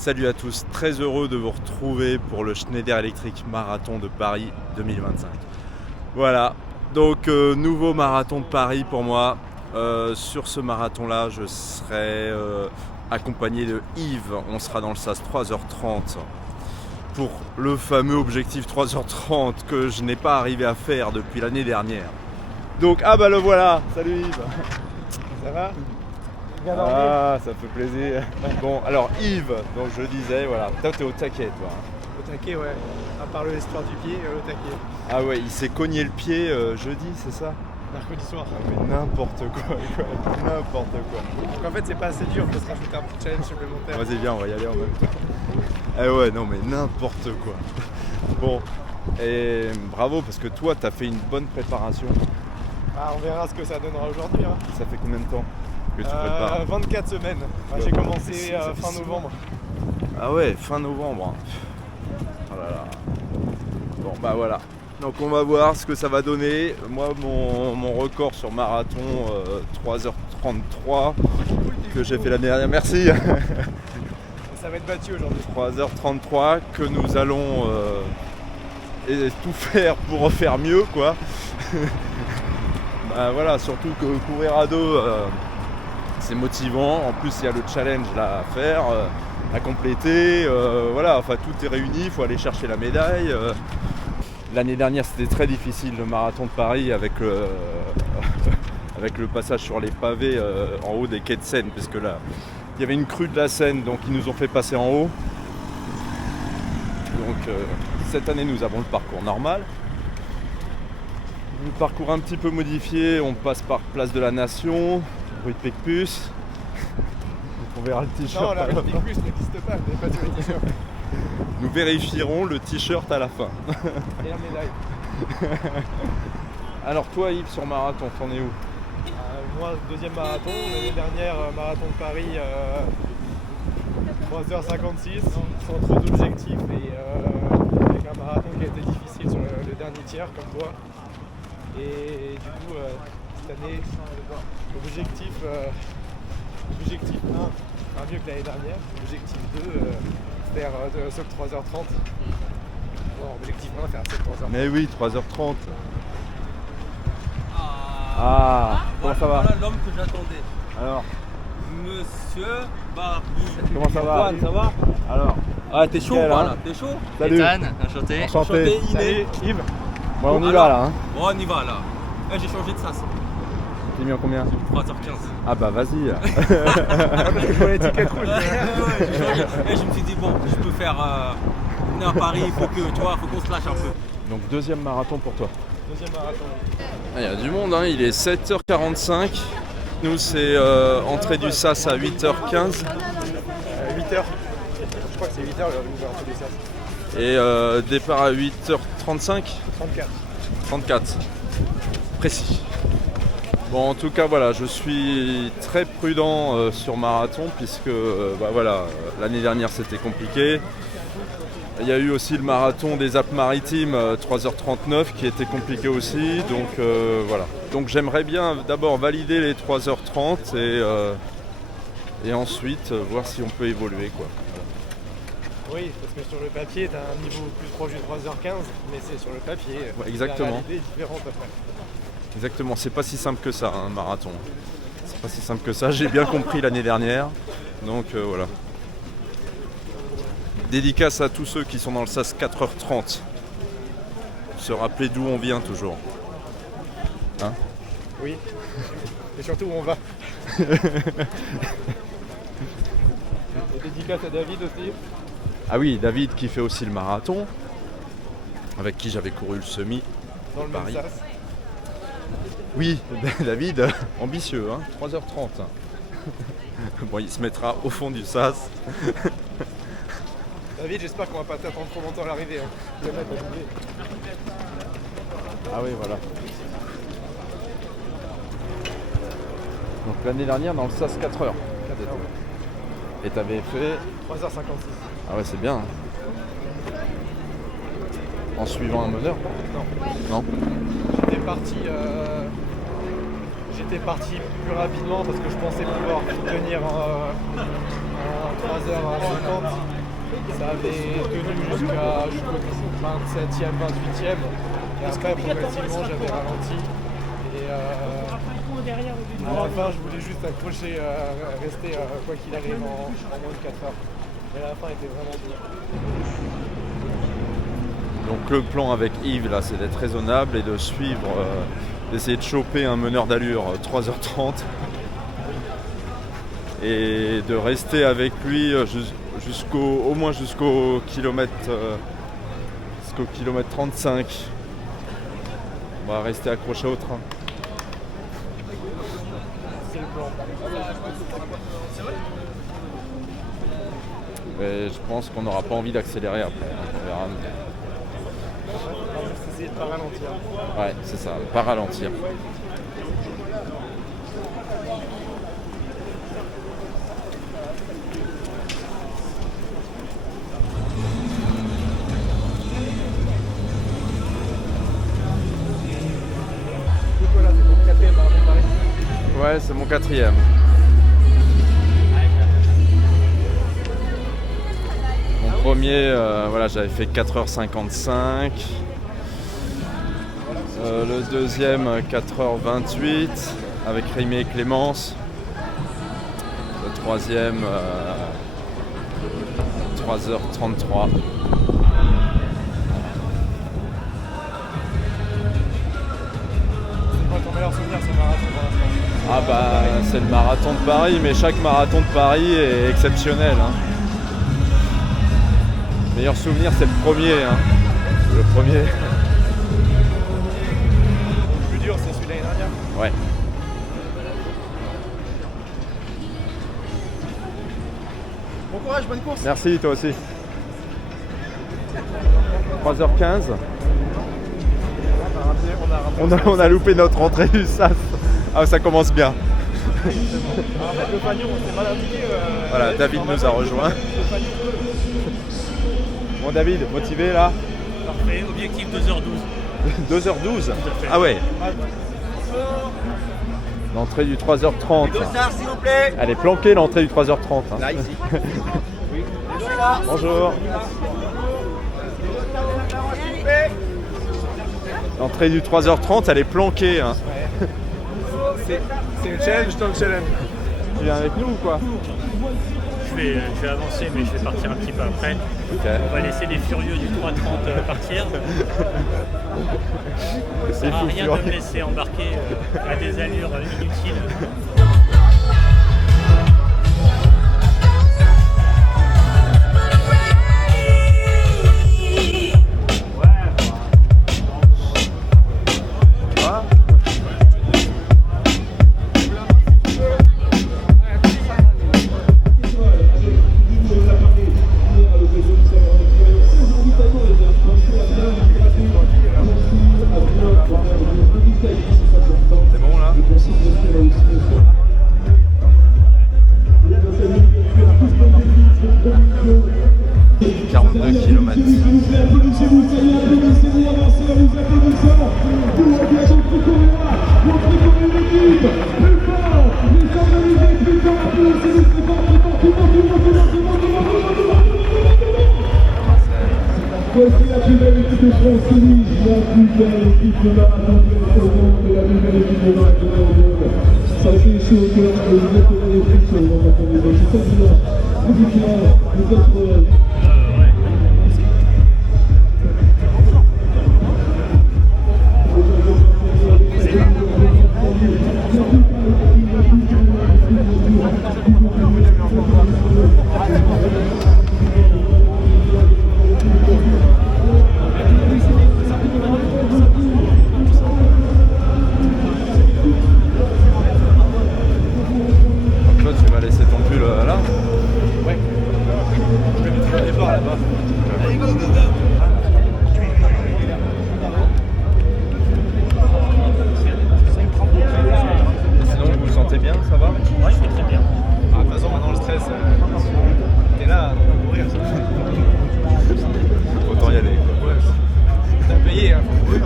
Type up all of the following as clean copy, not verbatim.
Salut à tous, très heureux de vous retrouver pour le Schneider Electric Marathon de Paris 2025. Voilà, donc nouveau marathon de Paris pour moi. Sur ce marathon-là, je serai accompagné de Yves. On sera dans le SAS 3h30 pour le fameux objectif 3h30 que je n'ai pas arrivé à faire depuis l'année dernière. Donc, ah bah le voilà. Salut Yves. Ça va? Ah, ça fait plaisir. Bon, alors Yves, donc je disais, voilà, toi t'es au taquet, toi. Au taquet, ouais. À part l'histoire du pied, au taquet. Ah ouais, il s'est cogné le pied jeudi, c'est ça? Mercredi soir. Ah mais n'importe quoi, n'importe quoi. Donc en fait, c'est pas assez dur, faut se rajouter un petit challenge supplémentaire. Vas-y, viens, on va y aller en même temps. Ah ouais, non mais n'importe quoi. Bon, et bravo parce que toi t'as fait une bonne préparation. Ah, on verra ce que ça donnera aujourd'hui. Hein. Ça fait combien de temps que tu prépares? 24 semaines. Enfin, j'ai commencé fin novembre. Ah ouais, fin novembre. Oh là là. Bon bah voilà. Donc on va voir ce que ça va donner. Moi mon record sur marathon 3h33 que j'ai fait l'année dernière. Merci. Ça va être battu aujourd'hui. 3h33 que nous allons tout faire pour refaire mieux quoi. Bah voilà, surtout que courir à dos c'est motivant. En plus il y a le challenge là à faire, à compléter. Voilà, enfin tout est réuni, il faut aller chercher la médaille. L'année dernière c'était très difficile le marathon de Paris avec avec le passage sur les pavés en haut des quais de Seine, parce que là il y avait une crue de la Seine, donc ils nous ont fait passer en haut. Donc cette année nous avons le parcours normal. Le parcours un petit peu modifié, on passe par Place de la Nation, rue de Picpus. On verra le t-shirt. Non, la rue de Picpus n'existe pas, vous n'avez pas dit le t-shirt. Nous vérifierons le t-shirt à la fin. Et la médaille. Alors toi Yves, sur marathon, t'en es où? Moi, deuxième marathon. L'année dernière, marathon de Paris, 3h56, sans trop d'objectifs. Et avec un marathon qui a été difficile sur le dernier tiers, comme toi. Et du coup, cette année, objectif 1, mieux que l'année dernière. Objectif 2, faire sub 3h30. Bon, objectif 1, faire sub 3h30. Mais oui, 3h30. Ah, comment ça va? Voilà l'homme que j'attendais. Alors, Monsieur Barbu. comment ça va? Antoine, ça va? Alors, Ah, t'es chaud, nickel, voilà, hein. t'es chaud? salut. Ethan, enchanté. Enchanté. Iné. Yves, Bon, on y Alors, va là, hein. Bon, on y va là. Eh, j'ai changé de sas. T'es mis en combien? 3h15. Ah bah vas-y. je vois l'étiquette rouge. J'ai changé. Eh, je me suis dit, bon, je peux faire on est à Paris, il faut que, tu vois, faut qu'on se lâche un peu. Donc deuxième marathon pour toi. Deuxième marathon. Il y a du monde, hein. Il est 7h45. Nous c'est entrée du SAS à 8h15 8h. Je crois que c'est 8h l'ouverture du SAS. et départ à 8h35. 34. 34. Précis. Bon en tout cas voilà, je suis très prudent sur marathon puisque bah, voilà, l'année dernière c'était compliqué. Il y a eu aussi le marathon des Alpes-Maritimes 3h39 qui était compliqué aussi, donc voilà. Donc j'aimerais bien d'abord valider les 3h30 et ensuite voir si on peut évoluer quoi. Oui, parce que sur le papier, tu as un niveau plus proche du 3h15, mais c'est sur le papier. Ouais, exactement. La réalité est différente après. Exactement, c'est pas si simple que ça un marathon. C'est pas si simple que ça, j'ai bien compris l'année dernière, donc voilà. Dédicace à tous ceux qui sont dans le SAS 4h30. Se rappeler d'où on vient toujours. Hein? Oui. Et surtout où on va. Et dédicace à David aussi. Ah oui, David qui fait aussi le marathon, avec qui j'avais couru le semi. Dans le même Paris. SAS. Oui, David, ambitieux, hein, 3h30. Bon, il se mettra au fond du SAS. David, j'espère qu'on va pas t'attendre trop longtemps à l'arrivée. Hein. Le mec va bouger. Ah oui, voilà. Donc l'année dernière dans le SAS 4h. 4h. Et t'avais fait... 3h56. Ah ouais, c'est bien. Hein. En suivant un meneur? Non. Non. J'étais parti plus rapidement parce que je pensais pouvoir tenir 3h50. Ça avait tenu jusqu'au 27e, 28e. Et après, progressivement, j'avais ralenti. Et à la fin, je voulais juste accrocher, rester quoi qu'il arrive en moins de 4 heures. Mais la fin était vraiment dure. Donc le plan avec Yves là, c'est d'être raisonnable et de suivre, d'essayer de choper un meneur d'allure 3h30 et de rester avec lui au moins jusqu'au kilomètre 35. On va rester accroché au train. C'est le plan. Et je pense qu'on n'aura pas envie d'accélérer après. On verra. On va juste essayer de ne pas ralentir. Ouais, c'est ça, pas ralentir. Voilà, c'est mon 4e marathon de Paris. Ouais, c'est mon 4e. Mon premier, voilà, j'avais fait 4h55. Le deuxième, 4h28 avec Rémi et Clémence. Le troisième, 3h33. Ton meilleur souvenir, c'est le marathon pour l'instant? Ah bah c'est le marathon de Paris, mais chaque marathon de Paris est exceptionnel. Hein. Le meilleur souvenir c'est le premier. Hein. Le premier. Le plus dur, c'est celui de l'année dernière. Ouais. Bon courage, bonne course. Merci toi aussi. 3h15. On a loupé notre entrée du SAS. Ah ça commence bien. Avec le panier, on s'est mal indiqué. Voilà, David nous a rejoint. Bon David, motivé là? Parfait, objectif 2h12. 2h12? Ah ouais. L'entrée du 3h30. S'il vous plaît. Elle est planquée l'entrée du 3h30. Hein. Là, ici. Bonjour. L'entrée du 3h30, elle est planquée. Hein. C'est le challenge dans le challenge. Tu viens avec nous ou quoi? Je vais avancer, mais je vais partir un petit peu après. Okay. On va laisser les furieux du 3h30 partir. Ça sert à rien de me laisser embarquer à des allures inutiles. C'est bon là? 42 km. Voici la plus belle équipe de France Tennis, la plus belle équipe de marathon au monde, la plus belle équipe de marathon au monde. Ça fait chaud au cœur, vous êtes les frissons, on va tomber dans ce continent. Vous dites bien, vous êtes... Claude, tu vas laisser ton pull là? Ouais. Je vais mettre les barres là-bas. Allez, go, go, go. Sinon, vous vous sentez bien, ça va? Ouais, je vais très bien. Ah, de toute façon, maintenant le stress, t'es là, on va mourir. Autant y aller. Quoi. T'as payé, hein, faut mourir.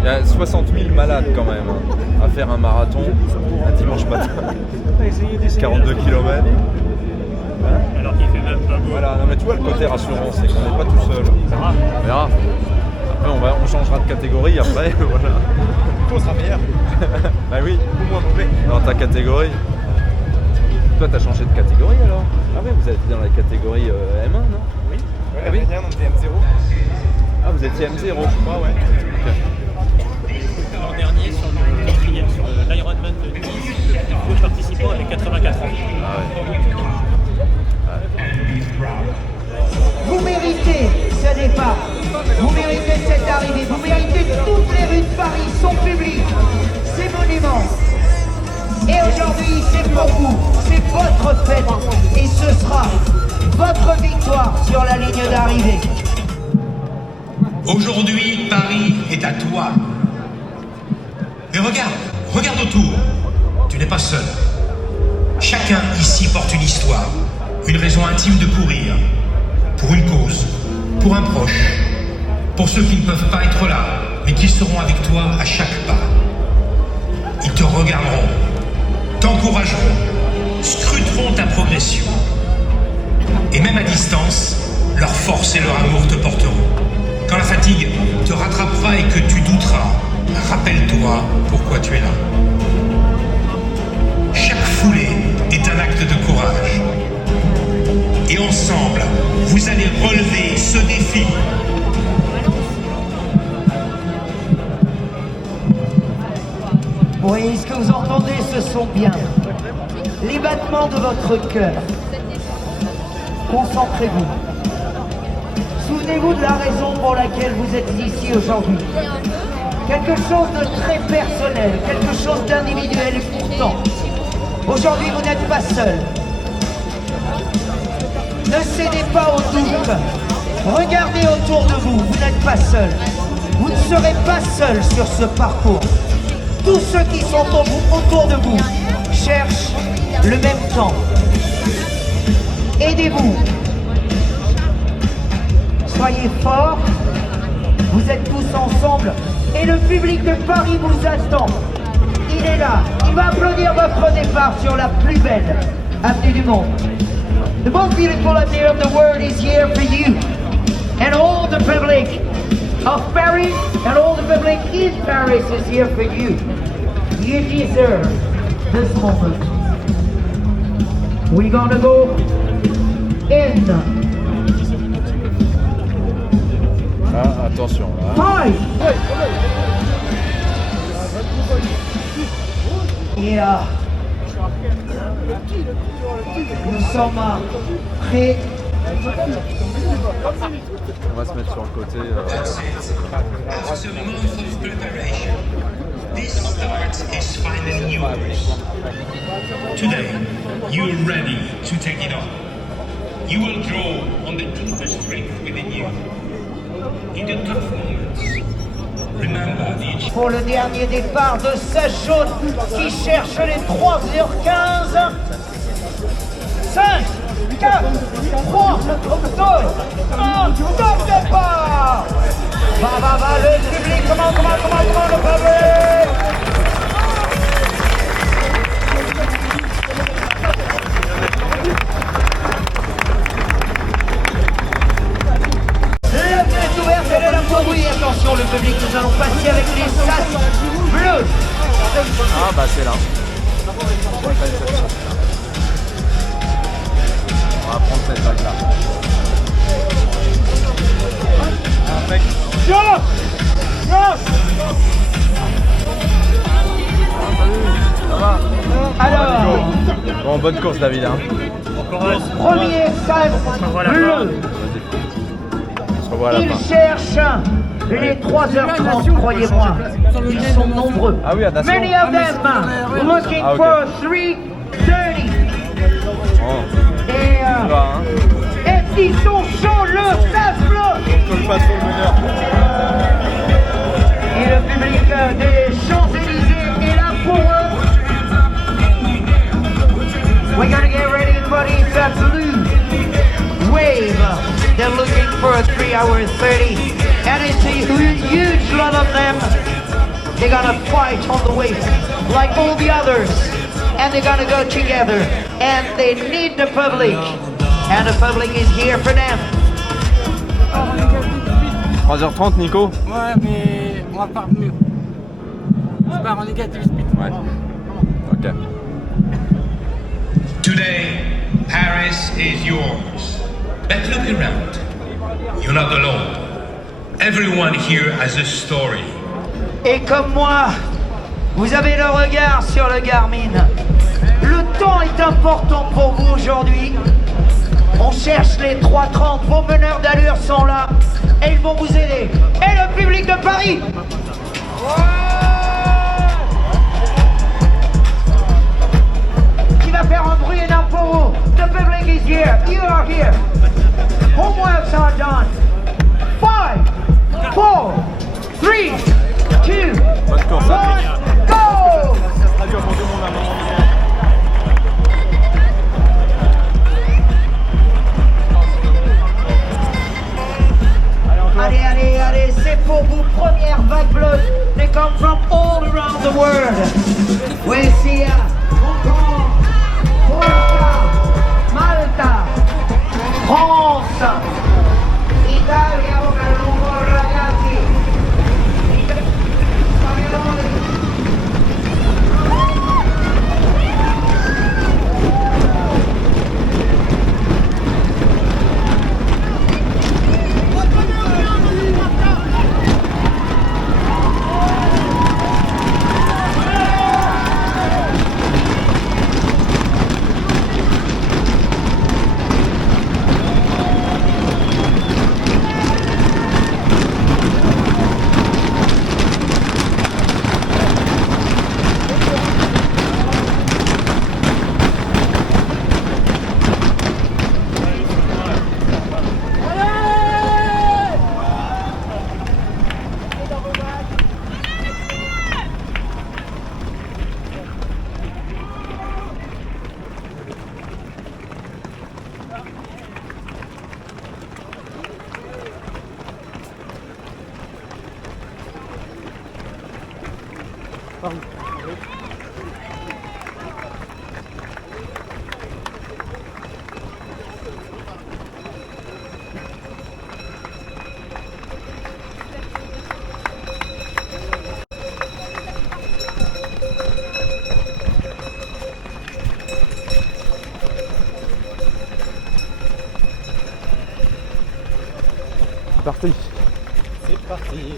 Il y a 60 000 malades quand même hein, à faire un marathon un dimanche matin. 42 km. alors qu'il fait même pas beau. Voilà, non mais tu vois le côté rassurant, c'est qu'on n'est pas tout seul. On verra. Après on changera de catégorie après, voilà. On sera meilleur. Bah oui, Ou moins mauvais. dans ta catégorie. Toi t'as changé de catégorie alors? Ah oui, vous êtes dans la catégorie M1 non? Oui. Ouais, Ah oui. l'année dernière, on était M0. Ah vous étiez M0 je crois, ouais. L'an dernier, sur l'Ironman de Nice, le plus gros participant avait 84 ans. Ah ouais. Vous méritez ce départ, vous méritez cette arrivée, vous méritez toutes les rues de Paris, son public, ses monuments. Et aujourd'hui, c'est pour vous, c'est votre fête, et ce sera votre victoire sur la ligne d'arrivée. Aujourd'hui, Paris est à toi. Mais regarde autour. Tu n'es pas seul. Chacun ici porte une histoire, une raison intime de courir. Pour une cause, pour un proche, pour ceux qui ne peuvent pas être là, mais qui seront avec toi à chaque pas. Ils te regarderont, t'encourageront, scruteront ta progression. Et même à distance, leur force et leur amour te porteront. Quand la fatigue te rattrapera et que tu douteras, rappelle-toi pourquoi tu es là. Chaque foulée est un acte de courage. Et ensemble, vous allez relever ce défi. Oui, ce que vous entendez, ce sont bien les battements de votre cœur. Concentrez-vous. Souvenez-vous de la raison pour laquelle vous êtes ici aujourd'hui. Quelque chose de très personnel, quelque chose d'individuel et pourtant, aujourd'hui vous n'êtes pas seul. Ne cédez pas au doute. Regardez autour de vous, vous n'êtes pas seul. Vous ne serez pas seul sur ce parcours. Tous ceux qui sont autour de vous cherchent le même temps. Aidez-vous. Soyez forts. Vous êtes tous ensemble. Et le public de Paris vous attend. Il est là. Il va applaudir votre départ sur la plus belle avenue du monde. The most beautiful avenue of the world is here for you. And all the public of Paris and all the public in Paris is here for you. You deserve this moment. We're gonna go in Ah, attention là. 5. Yeah. Nous sommes prêts. On va se mettre sur le côté. It's a month of preparation. This start is finally yours. Today, you're ready to take it on. You will draw on the deepest strength within you. In the tough moments, remember the Pour le dernier départ de ce jaune qui cherche les 3h15. 5, 4, 3, 2, 1, top départ. Va, le public, comment, le public. La fenêtre est ouverte, elle est là pour vous. Attention, le public, nous allons passer avec les sas bleus. Ah bah c'est là. On va prendre cette vague là. Alors, Bon, bonne course David hein. premier sas bleu. On se revoit à la Ils fin. cherchent les 3h30, croyez-moi. Ils sont nombreux. Ah oui, à Dassault. Many of them looking Ah, ok. for 3:30. Oh, Et, ça va hein. ils sont chauds, le sas bleu. Colle pas trop le meneur. Et le public des Champs-Élysées est là pour eux. We're gonna get ready for this blue wave. They're looking for a 3:30. And it's a huge lot of them. They're gonna fight on the wave like all the others. And they're gonna go together. And they need the public. and the public is here for them. 3h30 Nico? Ouais, mais on va faire mieux. Je pars en négatif speed. Ouais. Ok. Today, Paris is yours. But look around. You're not alone. Everyone here has a story. Et comme moi, vous avez le regard sur le Garmin. Le temps est important pour vous aujourd'hui. On cherche les 3:30, vos meneurs d'allure sont là et ils vont vous aider. Et le public de Paris, qui va faire un bruit énorme pour vous. The public is here, you are here. Homeworks are done. 5, 4, 3, 2, 1, go! Allez, allez, allez, c'est pour vous, première vague bleue. They come from all around the world. Suecia, Hong Kong, Polska, Malta, France, Italia, bocca al lupo ragazzi. Parti. C'est parti.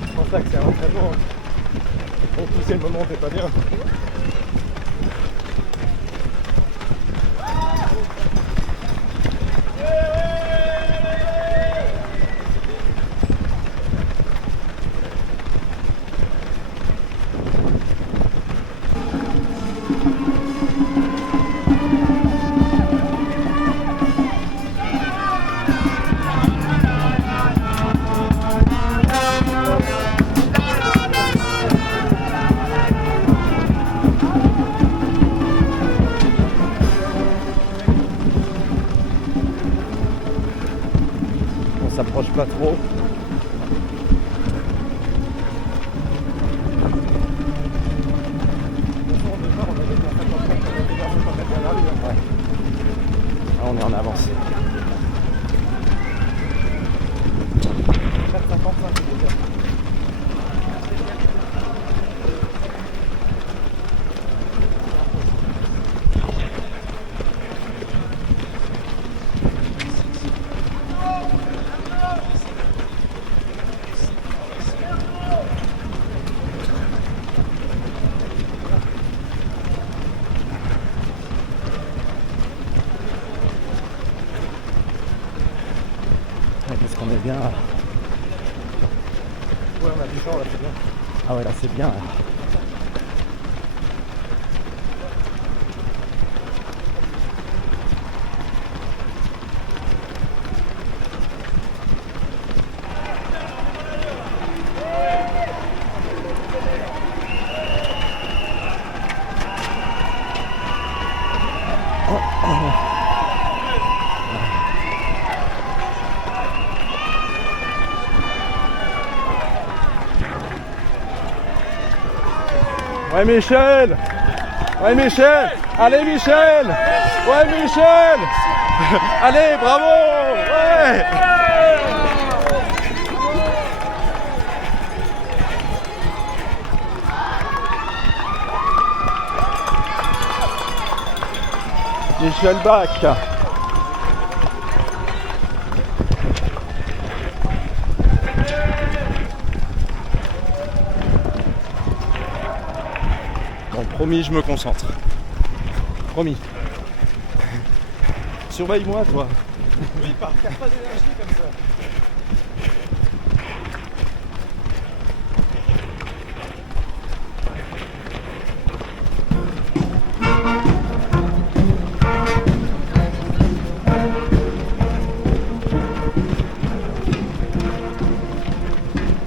C'est pour ça que c'est un entraînement. Pour pousser le moment où t'es pas bien. On s'approche pas trop. Ah, on est en avance. 4,55 déjà. on est bien là. Ouais, on a du temps là, c'est bien. Ah ouais, là c'est bien là. Ouais Michel! Ouais Michel! Allez Michel! Ouais Michel! Allez, bravo! Ouais! Michel Bach. Bon, promis, je me concentre. Promis. Surveille-moi, toi. Oui, perds pas d'énergie comme ça.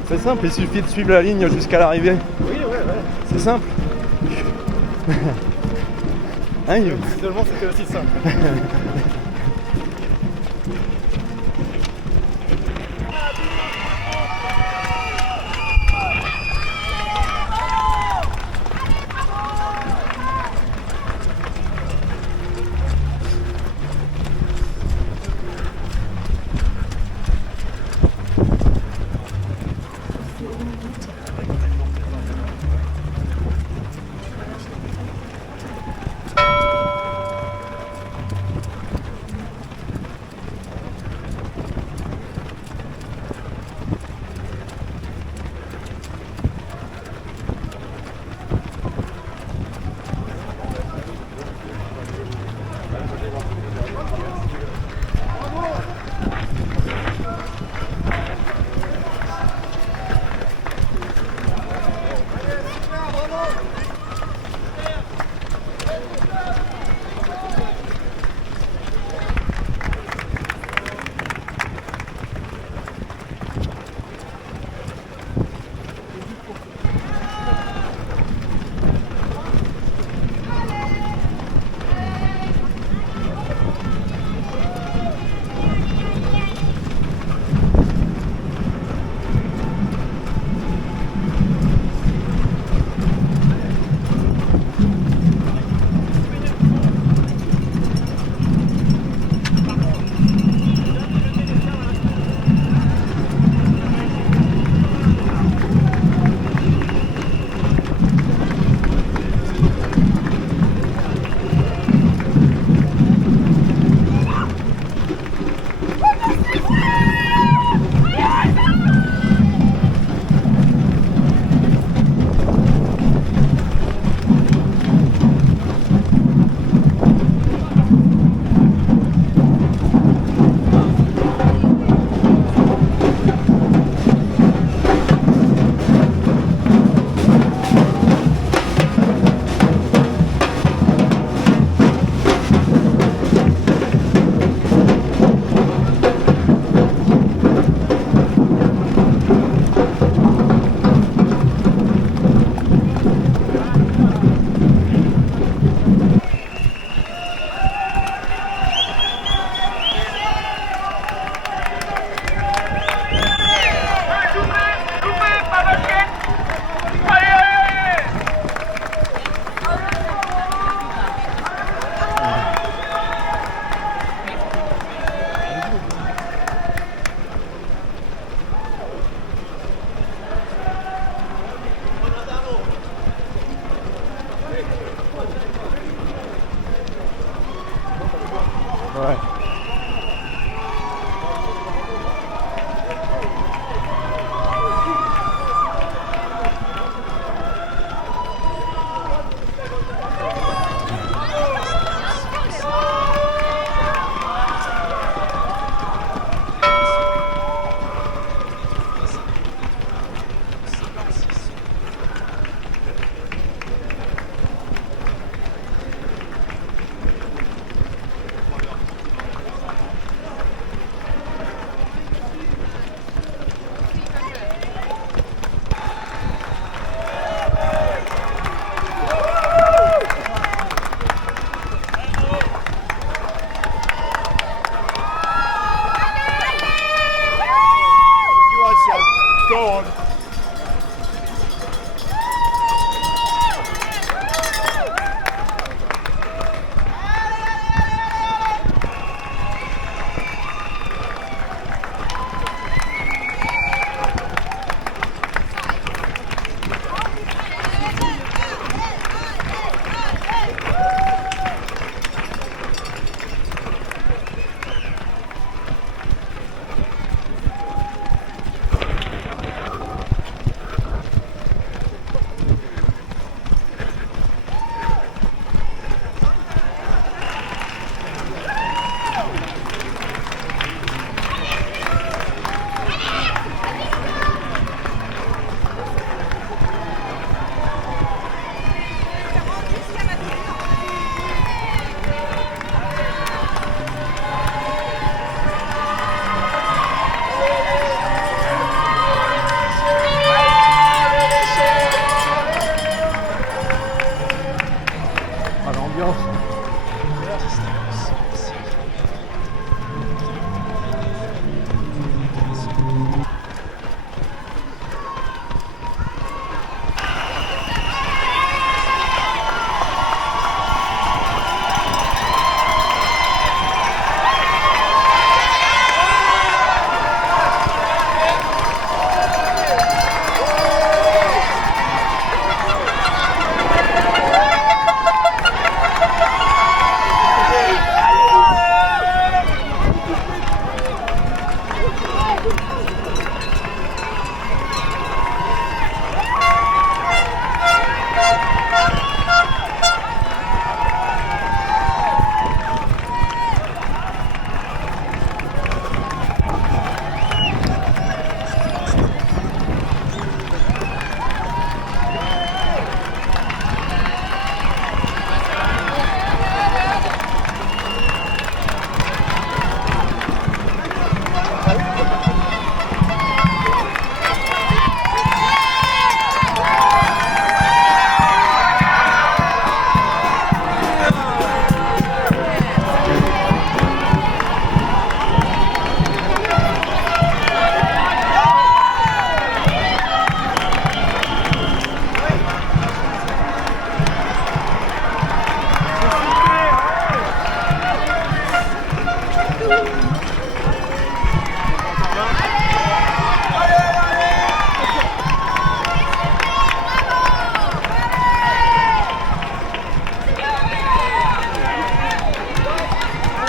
C'est simple, il suffit de suivre la ligne jusqu'à l'arrivée. Oui, ouais. C'est simple. Hein, Seulement c'était aussi simple. Ouais.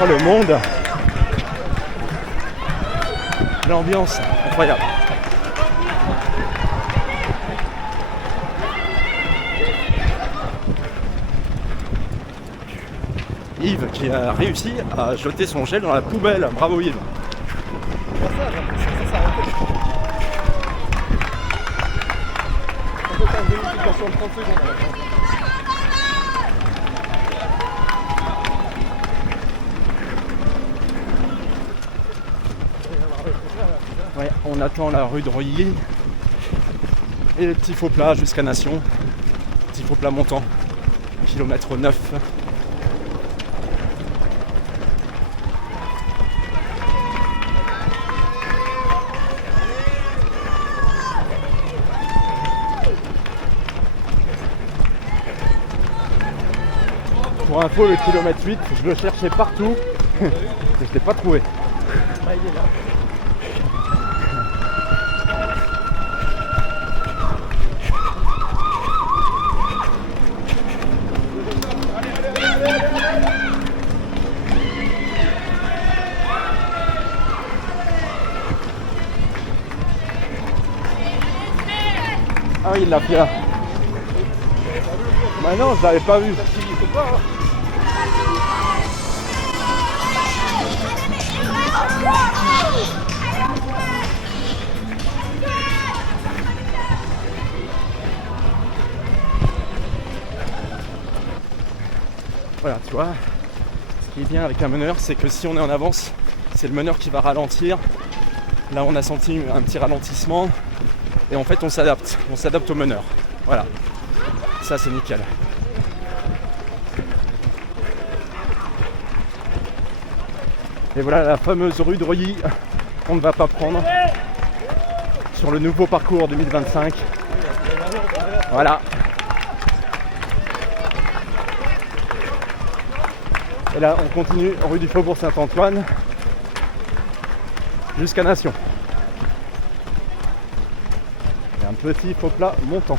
Oh, le monde, l'ambiance, incroyable. Yves qui a réussi à jeter son gel dans la poubelle. Bravo Yves. Ouais, on attend la rue de Reuilly et le petit faux plat jusqu'à Nation. Petit faux plat montant, kilomètre 9. Pour info, le kilomètre 8, je le cherchais partout et je ne l'ai pas trouvé. Ah, il est là. Ah oui, il l'a fait là. Bah non, je l'avais pas vu. Voilà, tu vois, ce qui est bien avec un meneur, c'est que si on est en avance, c'est le meneur qui va ralentir. Là, on a senti un petit ralentissement et en fait, on s'adapte au meneur. Voilà, ça c'est nickel. Et voilà la fameuse rue de Reuilly qu'on ne va pas prendre sur le nouveau parcours 2025. Voilà. Et là, on continue rue du Faubourg Saint-Antoine jusqu'à Nation. Et un petit faux plat montant.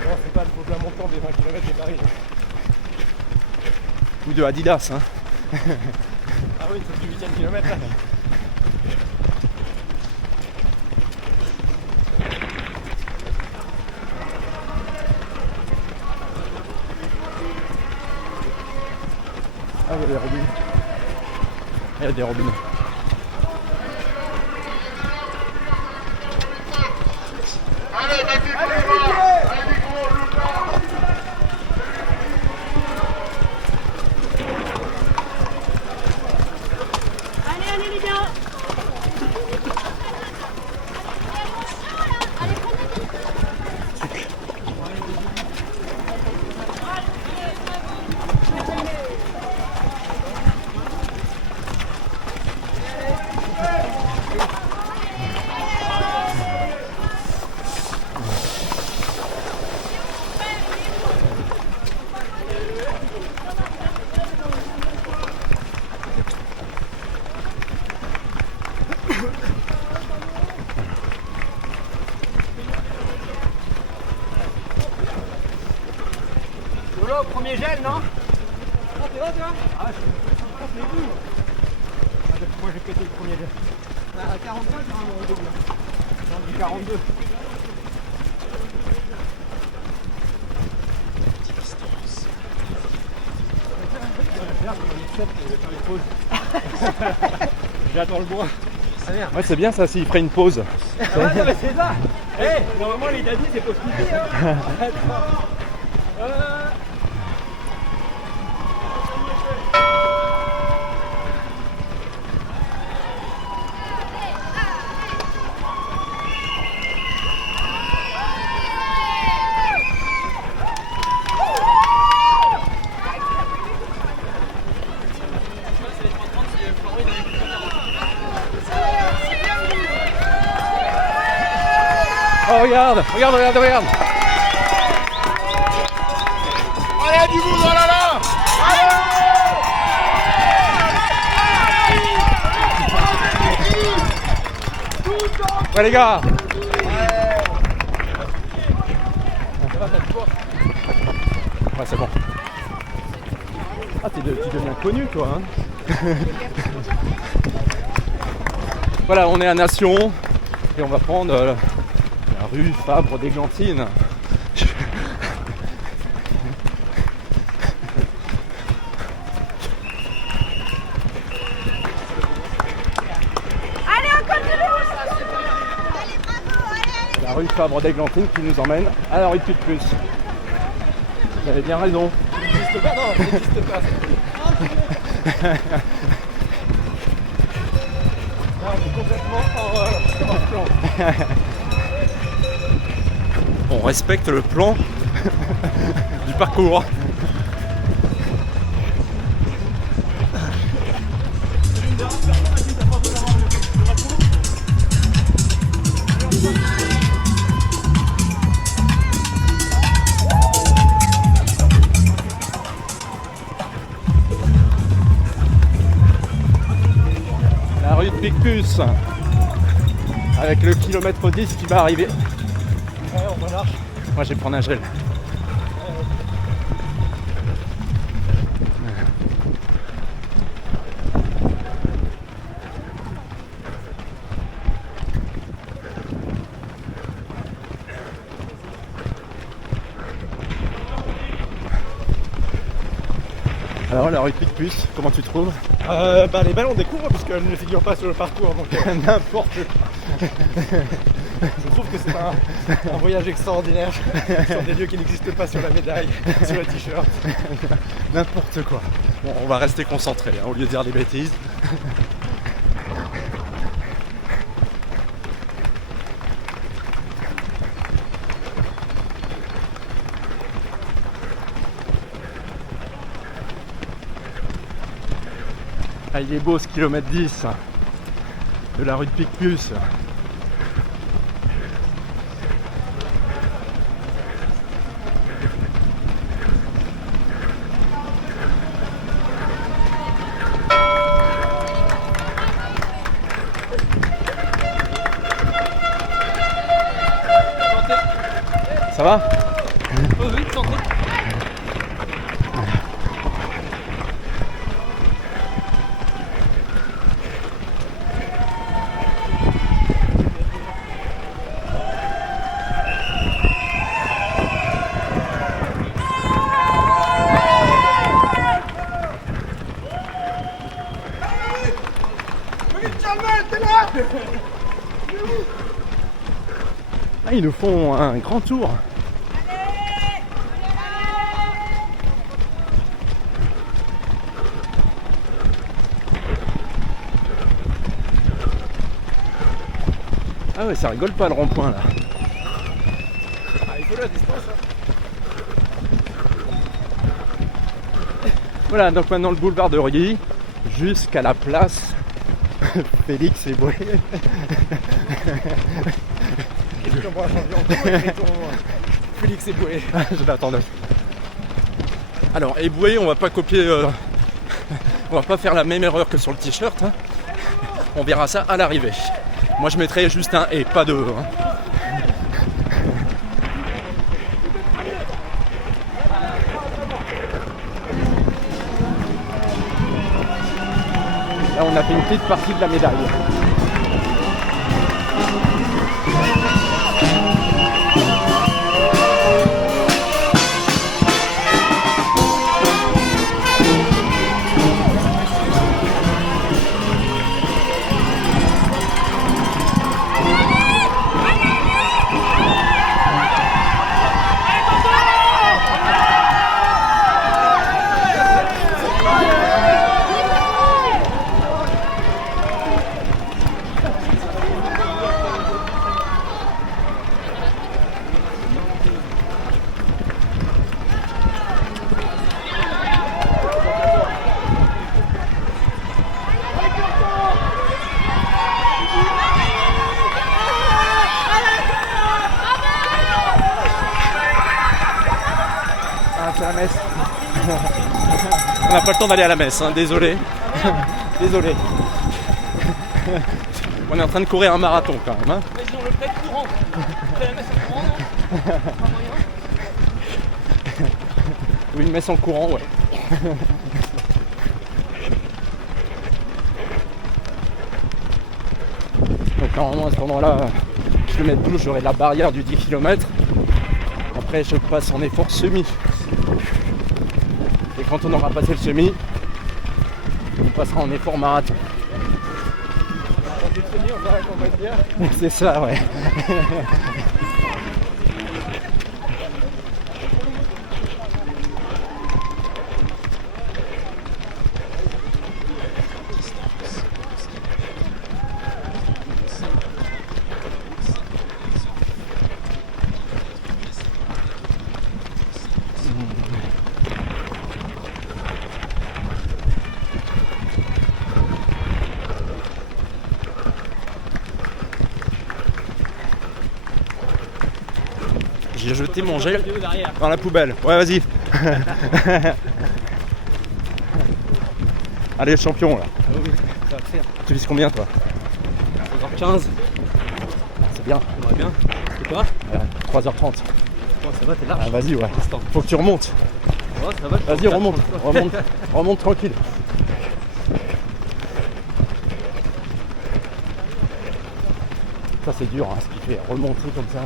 Non, c'est pas le faux plat montant des 20 km de Paris. Ou de Adidas, hein. Ah oui, c'est du 8e kilomètre là. Ah, il y a des robinets. Il y a des robinets. Allez les gars. Lolo, premier gel, non? Ah, t'es là, toi? Ah, je suis cool. Moi, j'ai pété le premier gel. À 45, au début. J'en ai 42. J'attends le bois. Ouais, c'est bien ça s'il ferait une pause. Ah ouais, non, mais c'est ça. Hey, normalement les dadis c'est pas ce hein. Oh regarde, regarde, regarde, regarde. Allez, du bout, oh là là. Ouais les gars. Ouais c'est bon. Ah, tu deviens connu, toi. Hein. Voilà, on est à Nation et on va prendre la rue Fabre d'Églantine. Allez, on continue. La rue Fabre d'Églantine qui nous emmène à la rue de Picpus. Vous avez bien raison. Ça n'existe pas, non, ça n'existe pas. Là, on est complètement hors plan. On respecte le plan du parcours. La rue de Picpus avec le kilomètre 10 qui va arriver. Ouais, on va large. Moi je vais prendre un gel. Alors la rue de Picpus, comment tu trouves? Les belles on découvre puisqu'elles ne figurent pas sur le parcours. Donc, N'importe quoi. je trouve que c'est un voyage extraordinaire sur des lieux qui n'existent pas sur la médaille, sur le t-shirt. N'importe quoi. Bon, on va rester concentré hein, au lieu de dire des bêtises. Ah, il est beau ce kilomètre 10 de la rue de Picpus. Ça va? Oui, santé. Ah, ils nous font un grand tour. Ah ouais, ça rigole pas le rond-point là. Il faut la distance. Voilà, donc maintenant le boulevard de Reuilly jusqu'à la place Félix Éboué. Qu'est-ce qu'on va changer encore avec ton Félix Éboué. Je l'attendais. Alors Éboué, on va pas copier, on va pas faire la même erreur que sur le t-shirt. Hein. On verra ça à l'arrivée. Moi je mettrais juste un et, pas deux. Hein. Là on a fait une petite partie de la médaille. C'est la messe. On n'a pas le temps d'aller à la messe, hein. Désolé. Désolé. On est en train de courir un marathon quand même. Hein. Mais ils ont le prêt courant. La messe en courant, non? Pas moyen. Oui, une messe en courant, ouais. Normalement à ce moment-là, je le mets 12, j'aurai la barrière du 10 km. Après je passe en effort semi. Et quand on aura passé le semi, on passera en effort marathon. C'est ça, ouais. J'ai jeté mon gel dans la poubelle. Ouais, vas-y. Allez, champion là. Ça va le faire. Tu vises combien toi? 3h15. C'est bien. On va bien. Et toi? 3h30. Bon, ça va, t'es large. Ah, vas-y, ouais. Faut que tu remontes. Oh, ça va, Vas-y, remonte. Remonte tranquille. Ça c'est dur, hein, ce qu'il fait. Remonter comme ça.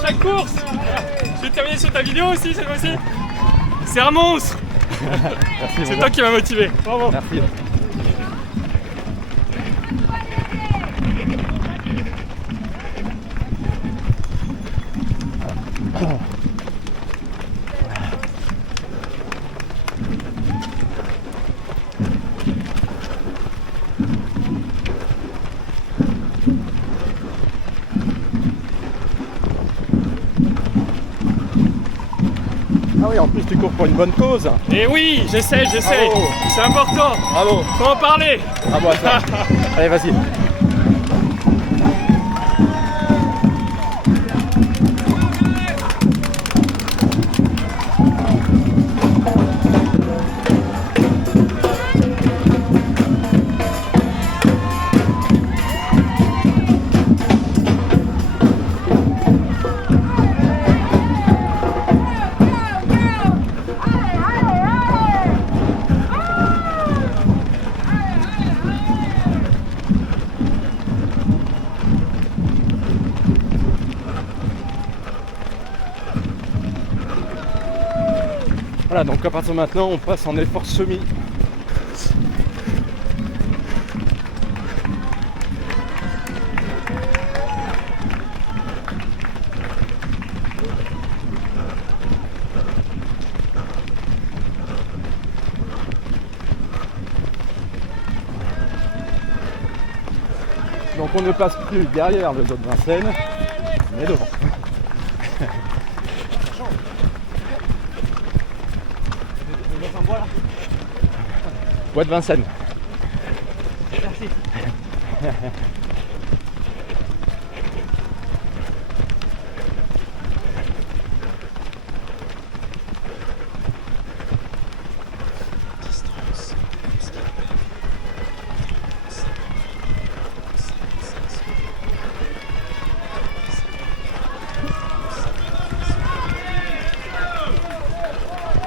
Chaque course, je vais terminer sur ta vidéo aussi cette fois-ci. C'est un monstre. C'est toi qui m'as motivé. Bravo. Merci. Ah oui, en plus tu cours pour une bonne cause. Et oui, j'essaie. Bravo. C'est important. Bravo. Faut en parler. Bravo à toi. Allez, vas-y. Voilà, donc à partir de maintenant, on passe en effort semi. Donc on ne passe plus derrière le Bois de Vincennes, mais devant. Bois de Vincennes. Merci.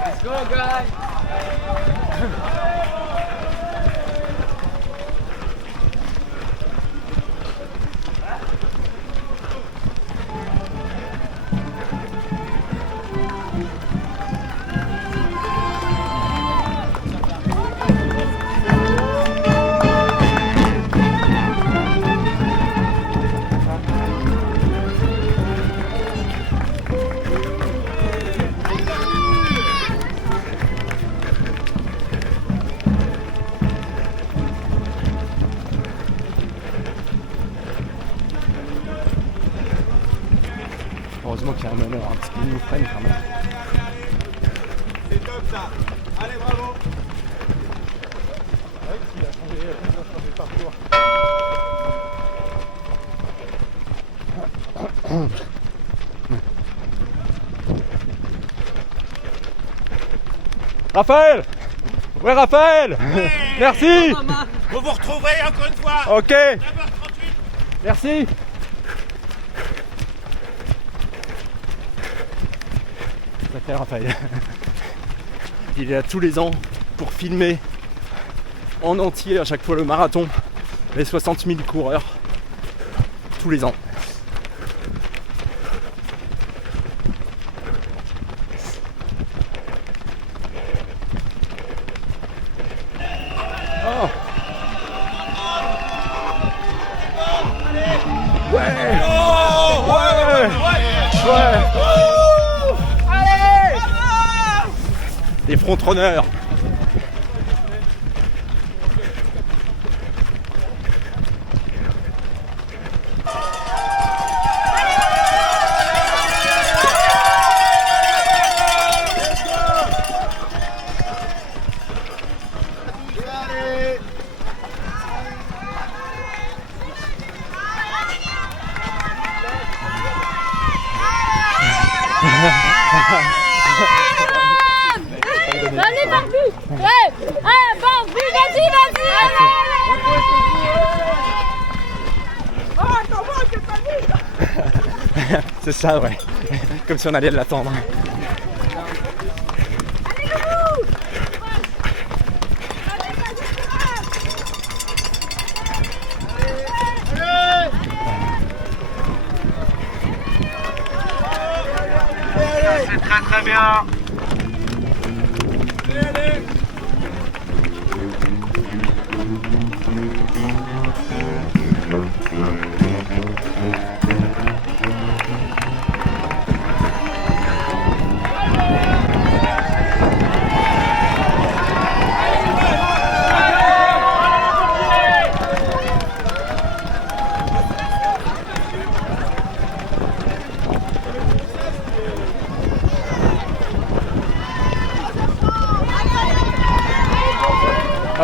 Let's go, guys! Heureusement qu'il y a un meneur, hein, parce qu'il nous freine quand même. C'est top ça. Allez, bravo. Ouais, il a changé de parcours. Raphaël! Ouais, Raphaël! Merci! Vous vous retrouverez encore une fois. Ok! 9h38. Merci! Sacré Raphaël. Il est là tous les ans pour filmer en entier à chaque fois le marathon, les 60 000 coureurs, tous les ans. Oh. Ouais. Allez. Les front-runners. Allez, Barbie! Ouais! Allez, Barbie, vas-y! C'est ça, ouais. Comme si on allait l'attendre. C'est très très bien.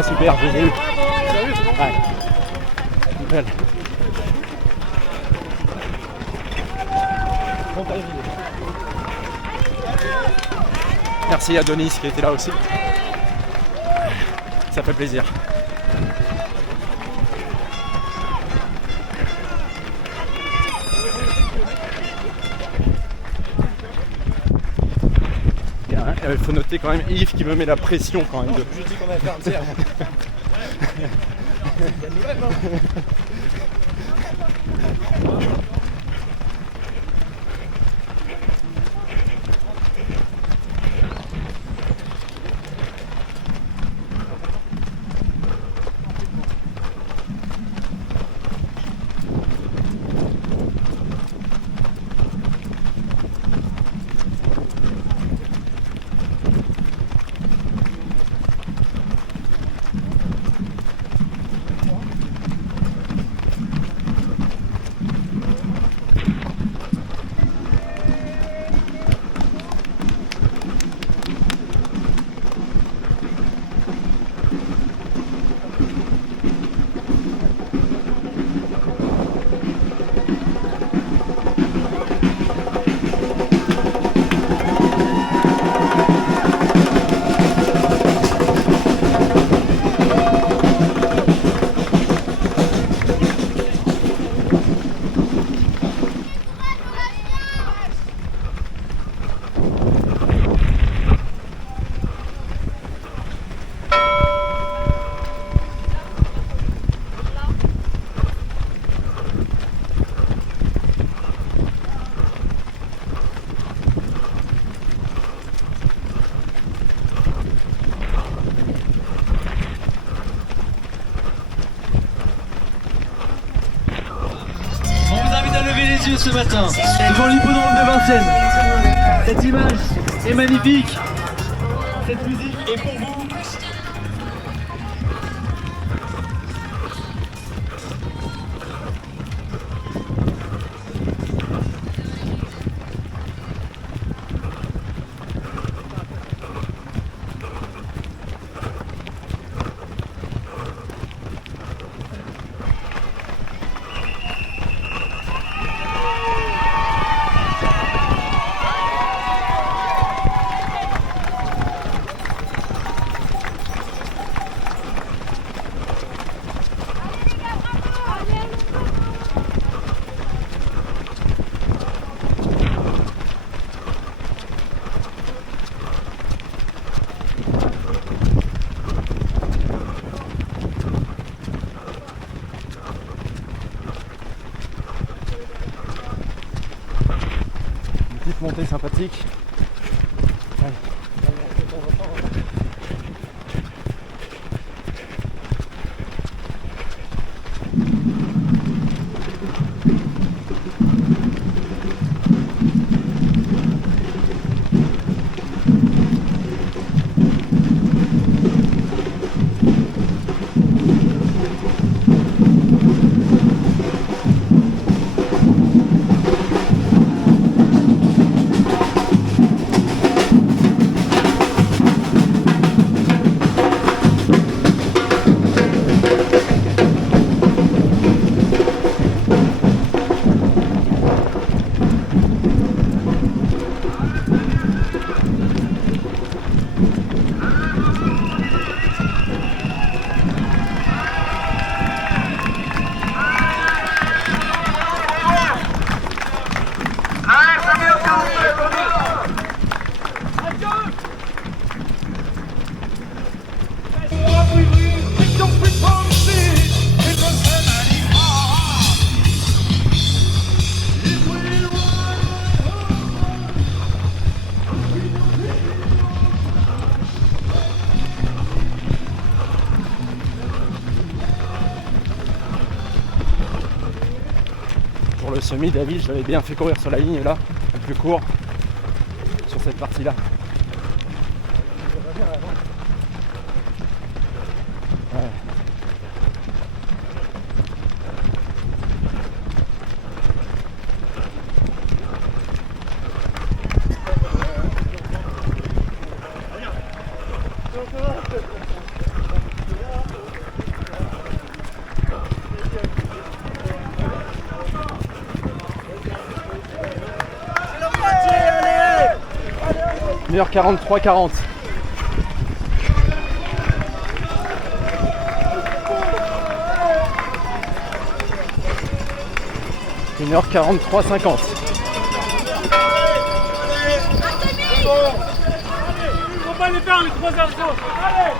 Ah super, je les ai eu. Ouais. Nickel. Merci à Denis qui était là aussi. Ça fait plaisir. Il faut noter quand même Yves qui me met la pression quand même. Je dis qu'on a fait un tiers. Ce matin, devant l'hippodrome de Vincennes. Cette image est magnifique. Cette musique est pour vous. petite montée sympathique. Ouais. Pour le semi, David, je l'avais bien fait courir sur la ligne là, le plus court, sur cette partie-là. Ouais. Meilleur 43-40. Une heure 43-50. Faut pas les faire les 3 arceaux. Allez.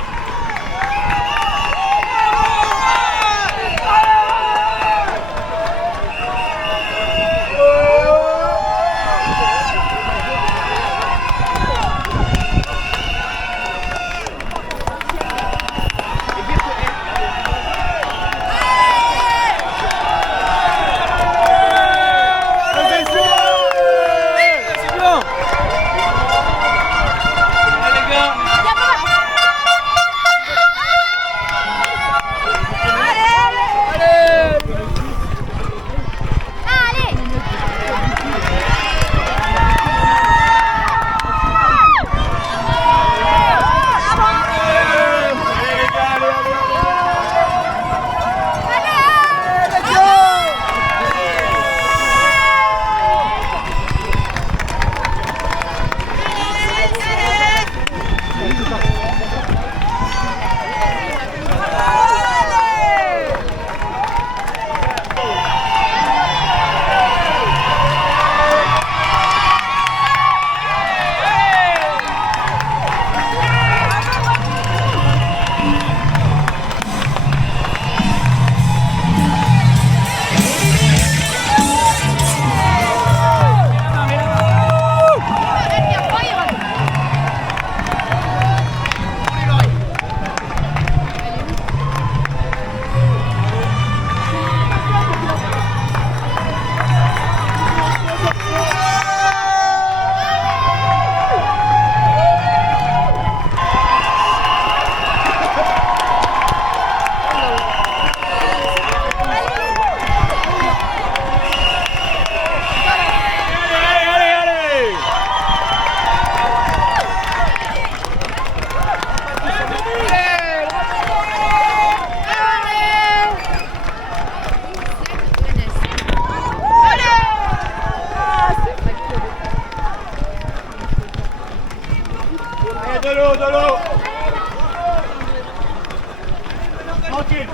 De l'eau.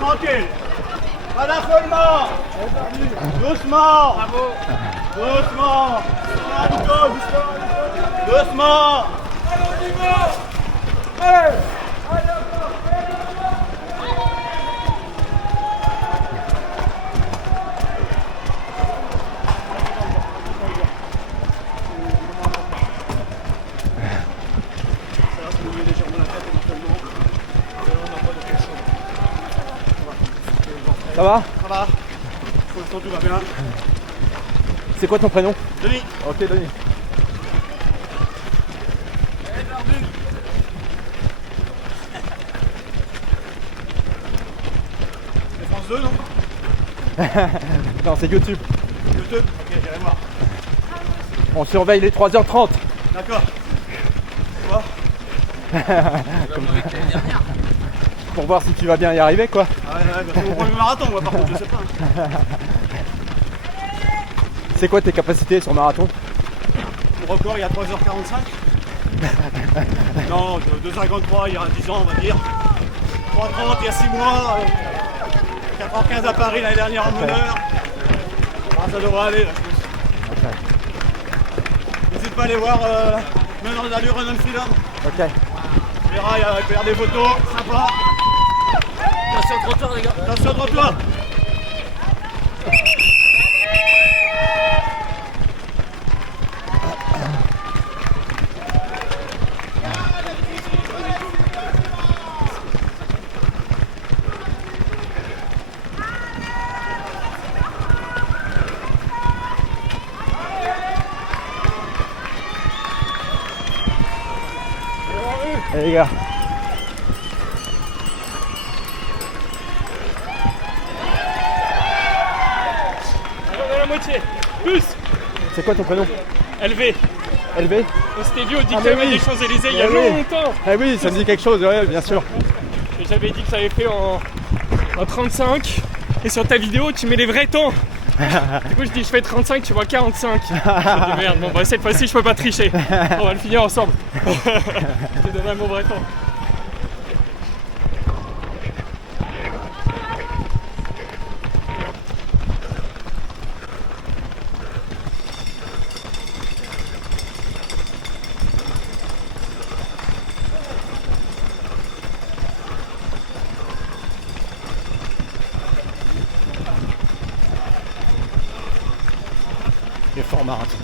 Tranquille. Pas d'affolement. Doucement. Bravo. Doucement. Doucement. Allez. Ça va? Ça va. Pour l'instant, tout va bien. C'est quoi ton prénom? Denis. Ok, Denis. C'est France 2, non? Non, c'est YouTube. YouTube. Ok, j'irai voir. On surveille les 3h30. D'accord. Quoi? Pour voir si tu vas bien y arriver, quoi. Ah ouais, bah, c'est mon premier marathon, moi, par contre, je sais pas. C'est quoi tes capacités sur marathon? Mon record, il y a 3h45. Non, 2h53, il y a 10 ans, on va dire. 3h30, il y a 6 mois. 4h15 à Paris l'année dernière en meneur. Ah, ça devrait aller, là, je pense. N'hésite pas à aller voir Meneur d'allure Run and Freedom. Ok. Tu verras, il va y faire des photos, sympa. Attention au trottoir, les gars. Attention au trottoir. Allez les gars. On est à la moitié. Plus. C'est quoi ton prénom? LV. LV? On s'était vu au 10 Ah, km mais oui. des Champs-Élysées il y a Eh oui. longtemps. Eh oui, ça me dit quelque chose, ouais, bien sûr. Et j'avais dit que ça avait fait en 35. Et sur ta vidéo, tu mets les vrais temps. Du coup, je dis je fais 35, tu vois 45. Je dis merde, bon bah cette fois-ci je peux pas tricher. On va le finir ensemble. Je te donnerai mon vrai temps. Il est fort marathon.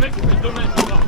mec qui fait le dommage, tu vois.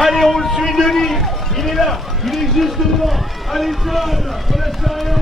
Allez, on le suit, Denis. Il est là. Il est juste devant. Allez, John. On lâche rien.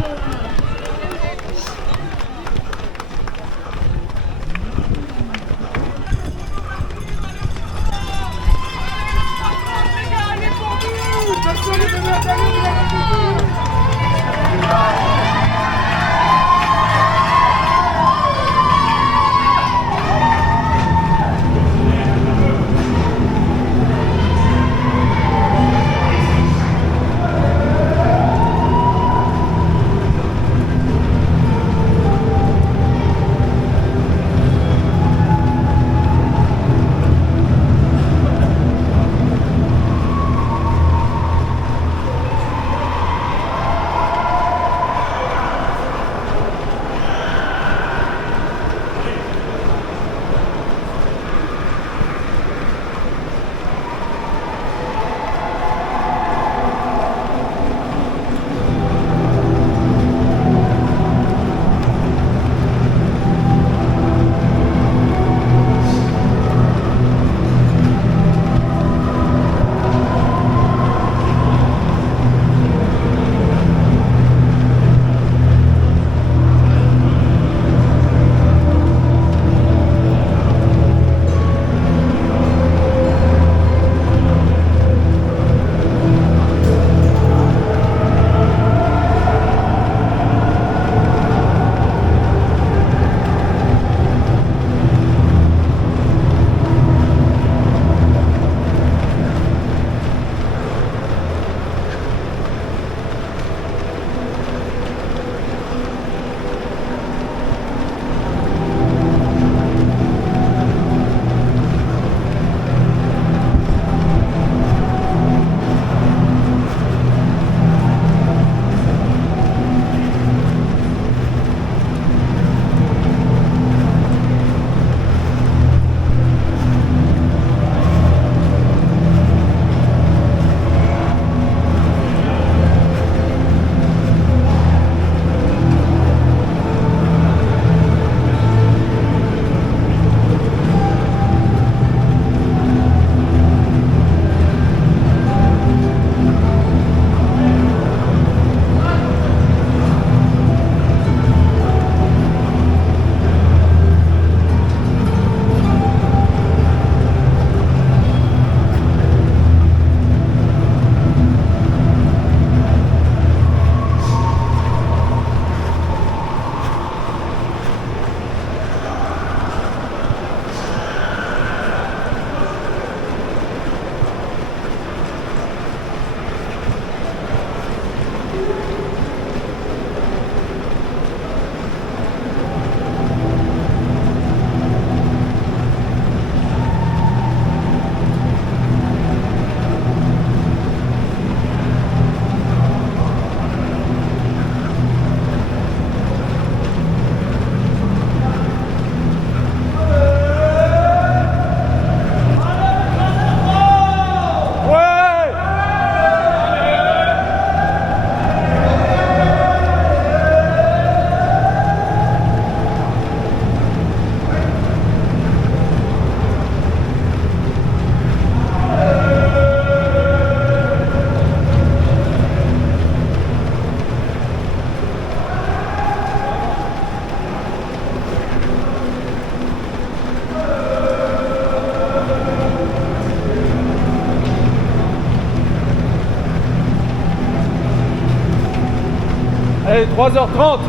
Allez, 3h30.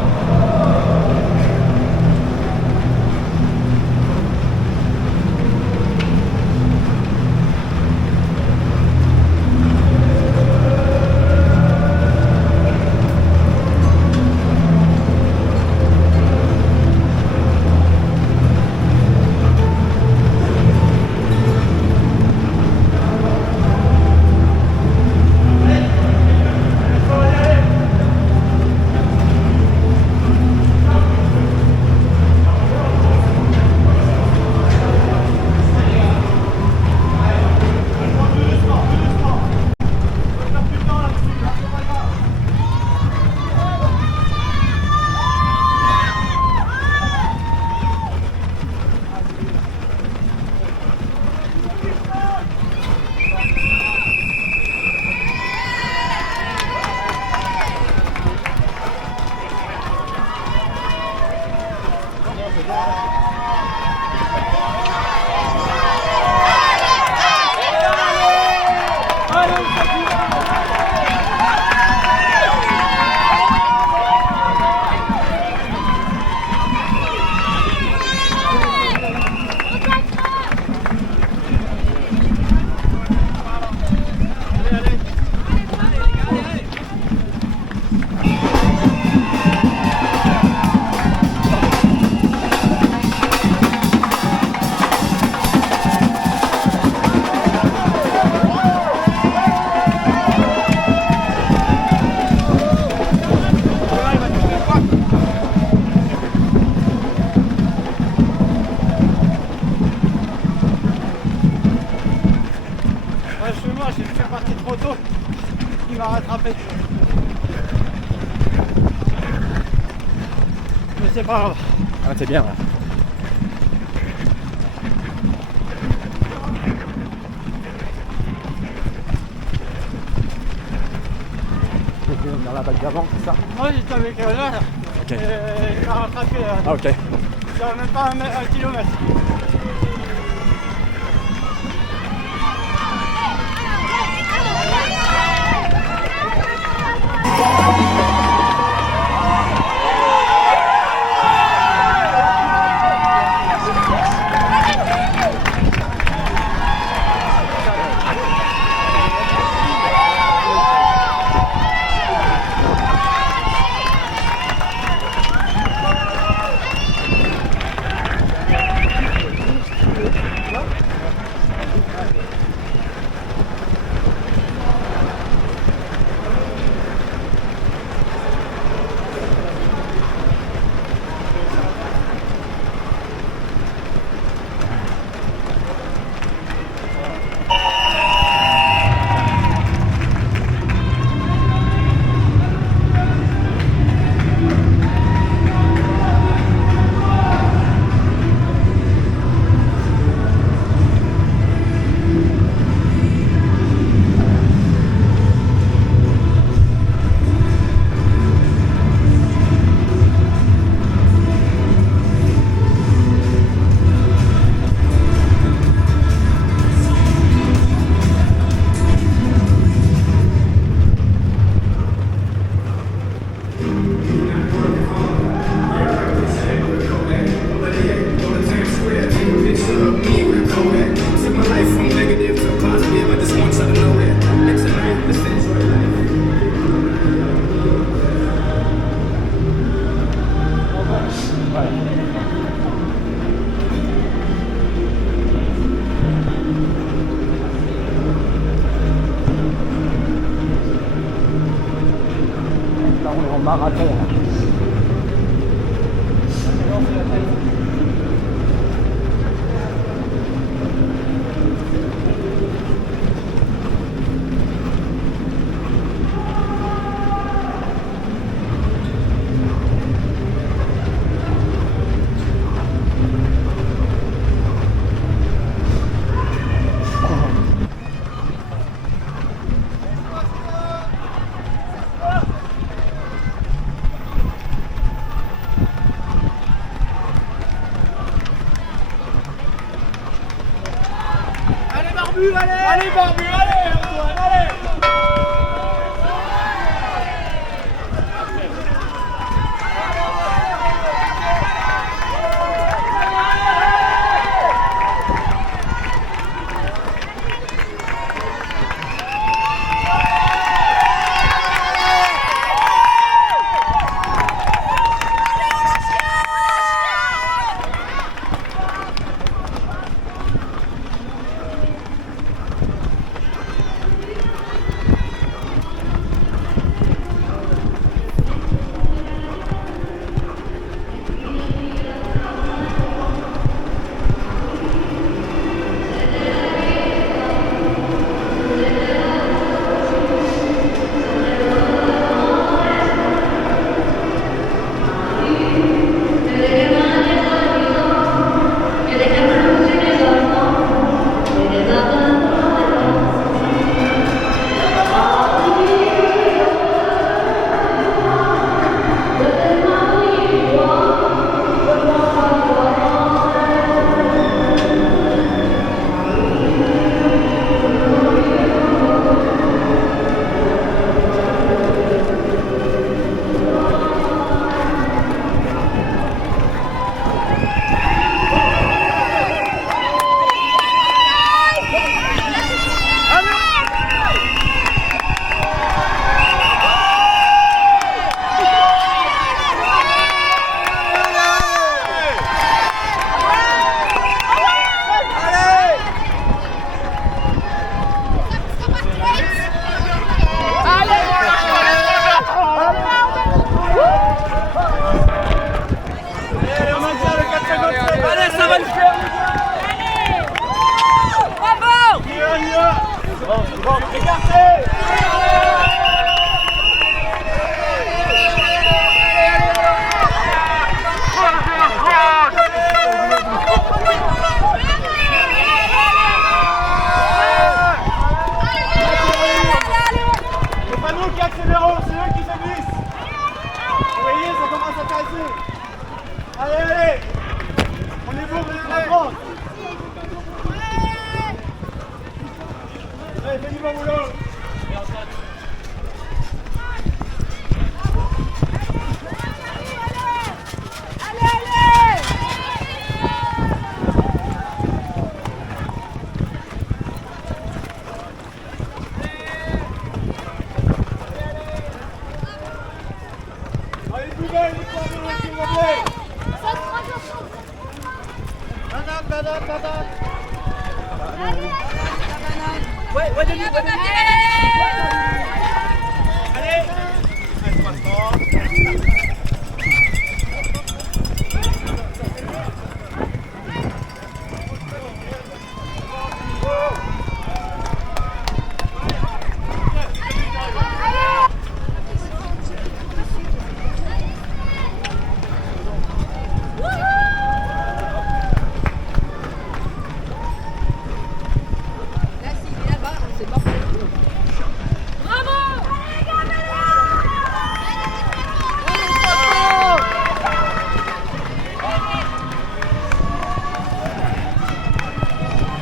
J'ai fait partie trop tôt, il m'a rattrapé. Mais c'est pas grave. Ah, t'es bien là. T'étais dans la bague d'avant, c'est ça? Moi j'étais avec là, ok. Il m'a rattrapé. Ah, ok. J'avais même pas un kilomètre. Marathon.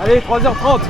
Allez, 3h30.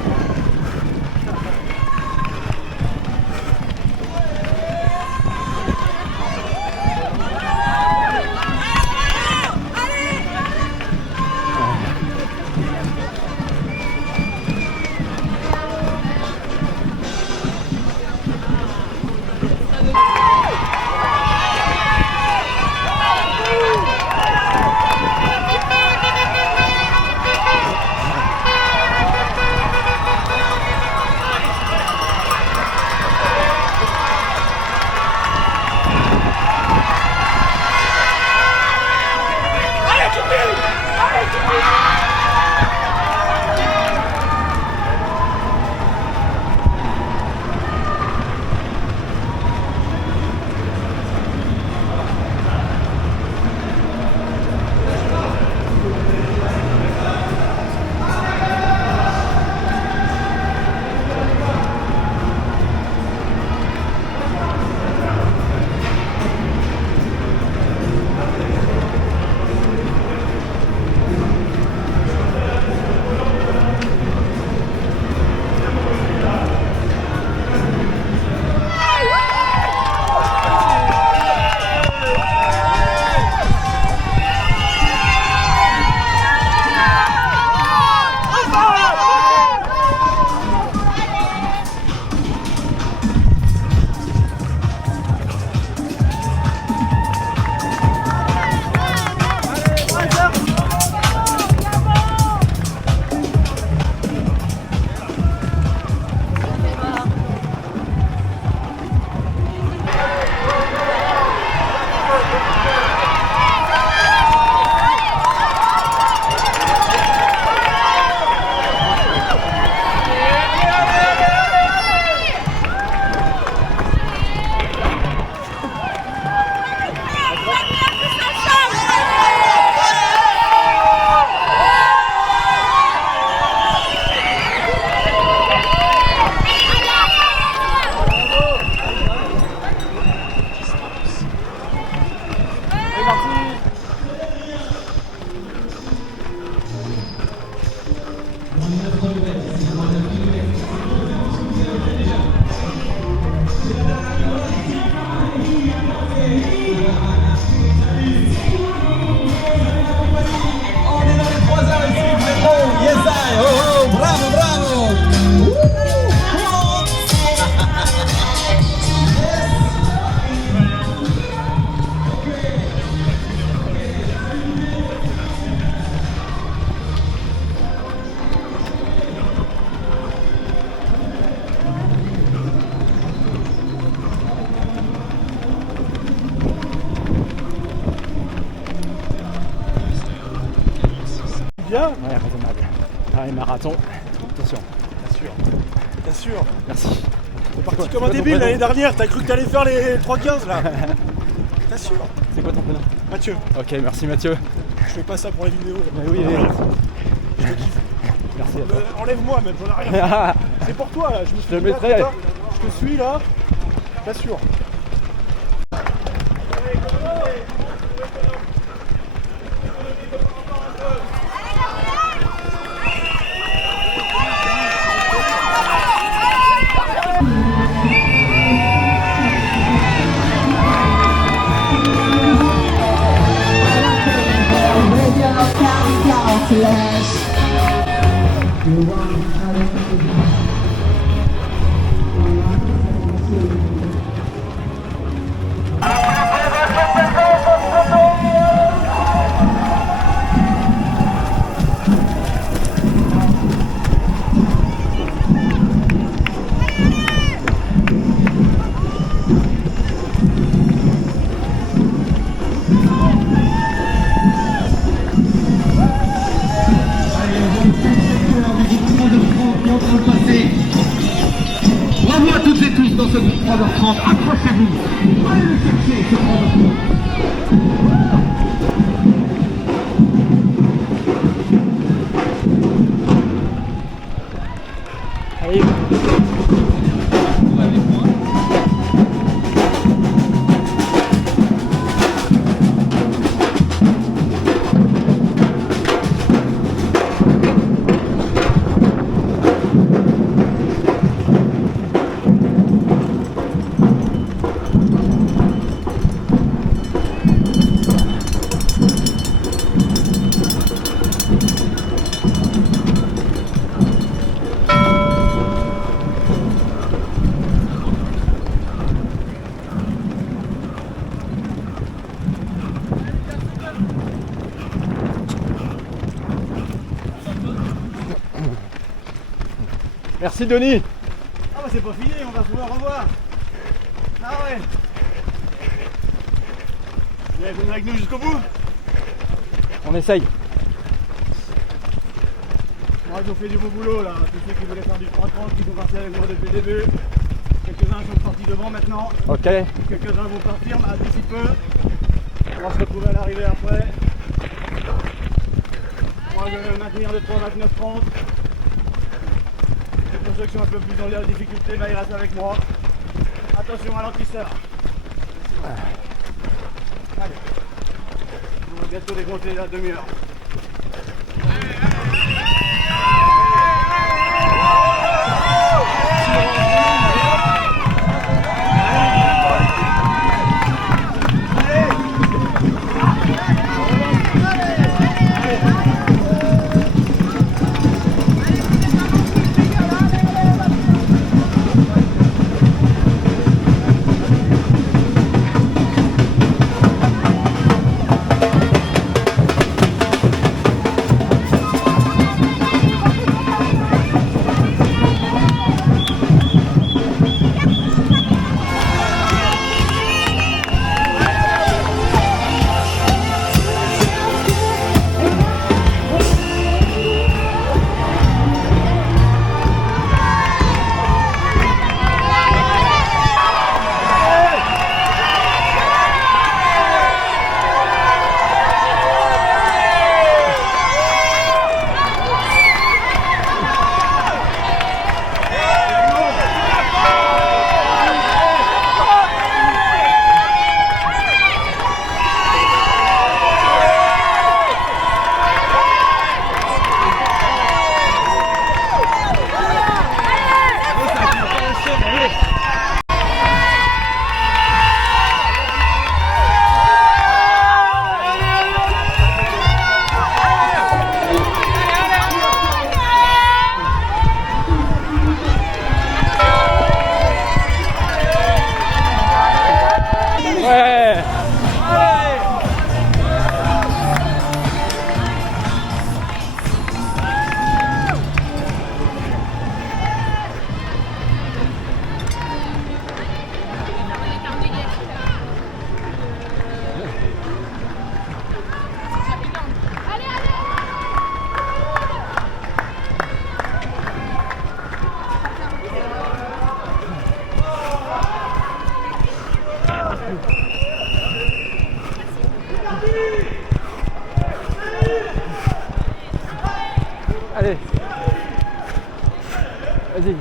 Bien. Ouais, raisonnable. Paris marathon, attention. Bien sûr. Merci. T'es parti comme un débile l'année dernière, t'as cru que t'allais faire les 3-15 là. T'assures. C'est quoi ton prénom? Mathieu. Ok, merci Mathieu. Je fais pas ça pour les vidéos. Mais oui, Je te kiffe. merci à toi. Enlève-moi même, j'en ai rien. C'est pour toi là, je me suis Je le dit, là, mettrai. putain, je te suis là, t'assures. 3h30, accrochez-vous. Allez le chercher, ce 3h30. Allez. Merci Denis. Ah bah c'est pas fini, on va pouvoir revoir. Ah ouais. Vous allez venir avec nous jusqu'au bout? On essaye. Moi ils ont fait du beau boulot là, tous ceux qui voulaient faire du 3-30 qui sont partis avec moi depuis le début. Quelques-uns sont partis devant maintenant. Ok. Quelques-uns vont partir, mais d'ici peu. On va se retrouver à l'arrivée après. Moi je vais maintenir le 3-29-30. Pour ceux qui sont un peu plus dans les difficultés, bah, ils restent avec moi. Attention à l'anti-sœur. Allez. On va bientôt décompter la demi-heure. Allez. Vas-y.